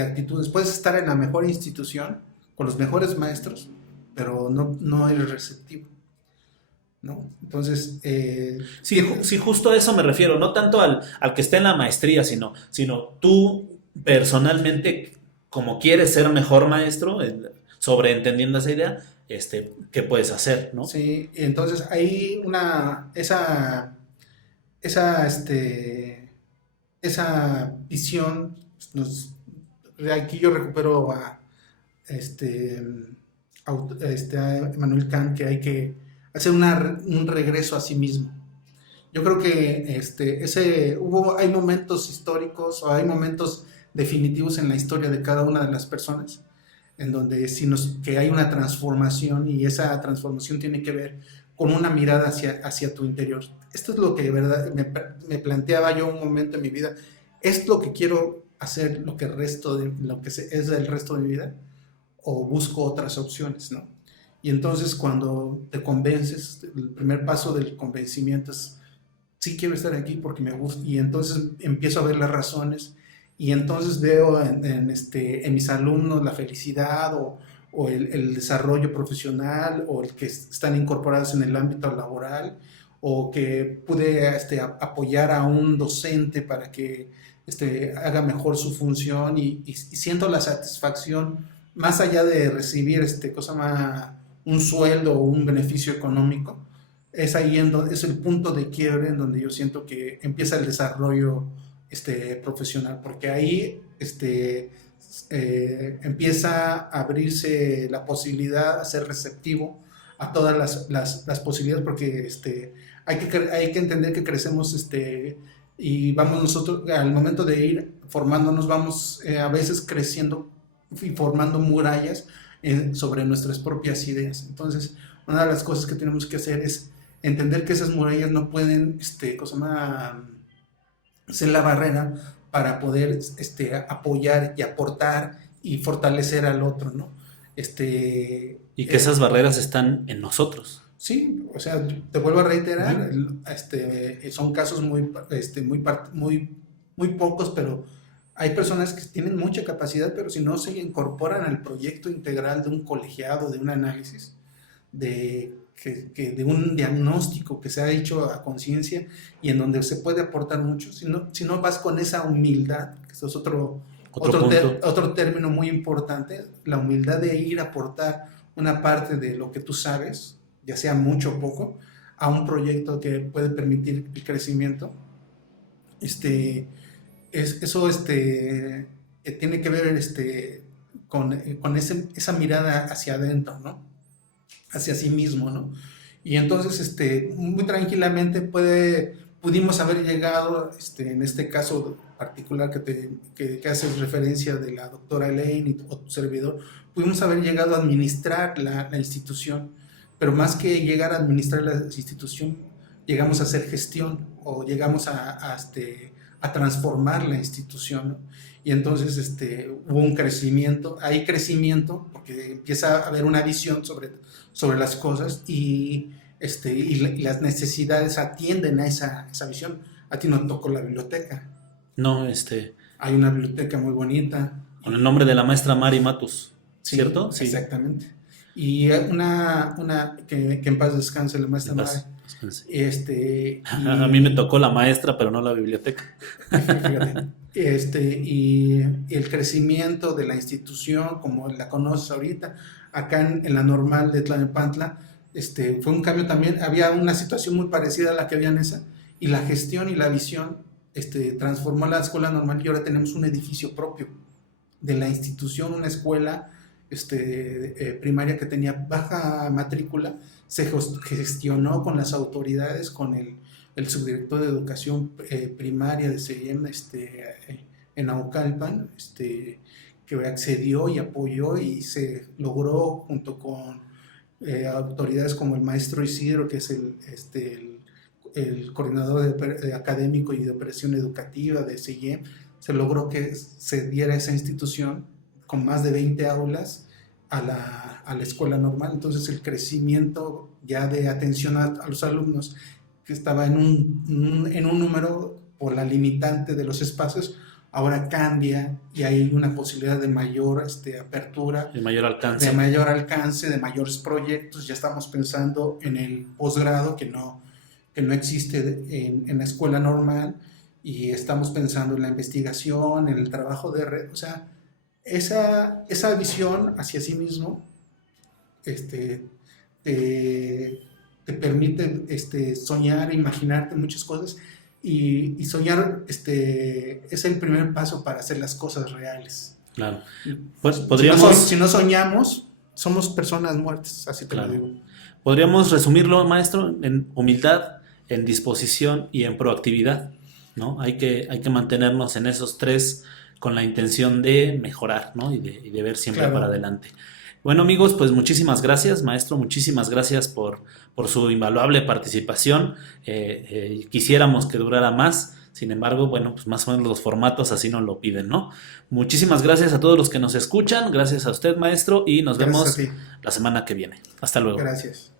actitudes. Puedes estar en la mejor institución, con los mejores maestros, pero no eres receptivo. ¿no? Entonces, Sí, sí, justo a eso me refiero, no tanto al que esté en la maestría, sino tú personalmente, como quieres ser mejor maestro, sobreentendiendo esa idea, ¿qué puedes hacer, ¿no? sí, entonces hay esa, esa visión, nos, de aquí yo recupero este, a Emmanuel Kant, que hay que hacer un regreso a sí mismo. Yo creo que hay momentos históricos o hay momentos definitivos en la historia de cada una de las personas en donde que hay una transformación y esa transformación tiene que ver con una mirada hacia tu interior. Esto es lo que de verdad me planteaba yo un momento en mi vida. ¿Es lo que quiero hacer lo que es el resto de mi vida? ¿O busco otras opciones, no? Y entonces cuando te convences, el primer paso del convencimiento es sí quiero estar aquí porque me gusta, y entonces empiezo a ver las razones, y entonces veo en mis alumnos la felicidad o el desarrollo profesional o el que están incorporados en el ámbito laboral o que pude apoyar a un docente para que haga mejor su función y siento la satisfacción más allá de recibir cosa más, un sueldo o un beneficio económico. Es ahí es el punto de quiebre en donde yo siento que empieza el desarrollo profesional, porque ahí empieza a abrirse la posibilidad a ser receptivo a todas las posibilidades, porque hay que entender que crecemos y vamos nosotros, al momento de ir formándonos, vamos a veces creciendo y formando murallas sobre nuestras propias ideas. Entonces, una de las cosas que tenemos que hacer es entender que esas murallas no pueden ser la barrera para poder apoyar y aportar y fortalecer al otro, ¿no? Y que esas barreras están en nosotros. Sí, o sea, te vuelvo a reiterar, son casos muy pocos, pero hay personas que tienen mucha capacidad, pero si no se incorporan al proyecto integral de un colegiado, de un análisis, de un diagnóstico que se ha hecho a conciencia y en donde se puede aportar mucho, si no vas con esa humildad, que eso es otro término muy importante, la humildad de ir a aportar una parte de lo que tú sabes, ya sea mucho o poco, a un proyecto que puede permitir el crecimiento. Eso tiene que ver con esa mirada hacia adentro, ¿no? Hacia sí mismo, ¿no? Y entonces, muy tranquilamente pudimos haber llegado, en este caso particular que haces referencia de la doctora Elaine o tu servidor, pudimos haber llegado a administrar la institución, pero más que llegar a administrar la institución, llegamos a hacer gestión o llegamos a transformar la institución, ¿no? Y entonces hubo un crecimiento, hay crecimiento porque empieza a haber una visión sobre las cosas y las necesidades atienden a esa visión. A ti no tocó la biblioteca. No, Hay una biblioteca muy bonita. Con el nombre de la maestra Mari Matus, Sí, ¿cierto? Sí. exactamente. Y que en paz descanse la maestra Mari. A mí me tocó la maestra, pero no la biblioteca. Fíjate, y el crecimiento de la institución, como la conoces ahorita, acá en la normal de Tlalnepantla, fue un cambio también. Había una situación muy parecida a la que había en esa, y la gestión y la visión transformó la escuela normal y ahora tenemos un edificio propio de la institución, una escuela primaria que tenía baja matrícula, se gestionó con las autoridades, con el subdirector de educación primaria de CEIEM en Naucalpan, que accedió y apoyó y se logró junto con autoridades como el maestro Isidro, que es el coordinador académico y de operación educativa de CEIEM, se logró que se diera esa institución con más de 20 aulas a la escuela normal. Entonces el crecimiento ya de atención a los alumnos, que estaba en un número por la limitante de los espacios, ahora cambia y hay una posibilidad de mayor apertura, El mayor de alcance. mayor alcance, de mayores proyectos. Ya estamos pensando en el posgrado que no existe en la escuela normal, y estamos pensando en la investigación, en el trabajo de red. O sea, esa visión hacia sí mismo este, te permite soñar, imaginarte muchas cosas, y soñar es el primer paso para hacer las cosas reales. Claro. Pues Si no, podríamos, si no soñamos, somos personas muertas, así te lo claro, digo. podríamos resumirlo, maestro, en humildad, en disposición y en proactividad, ¿no? Hay que mantenernos en esos tres con la intención de mejorar, ¿no? Y de ver siempre para Claro, adelante. Bueno, amigos, pues muchísimas gracias, maestro, muchísimas gracias por su invaluable participación. Quisiéramos que durara más, sin embargo, bueno, pues más o menos los formatos así nos lo piden, ¿no? Muchísimas gracias a todos los que nos escuchan, gracias a usted, maestro, y nos gracias a vemos ti. la semana que viene. Hasta luego. Gracias.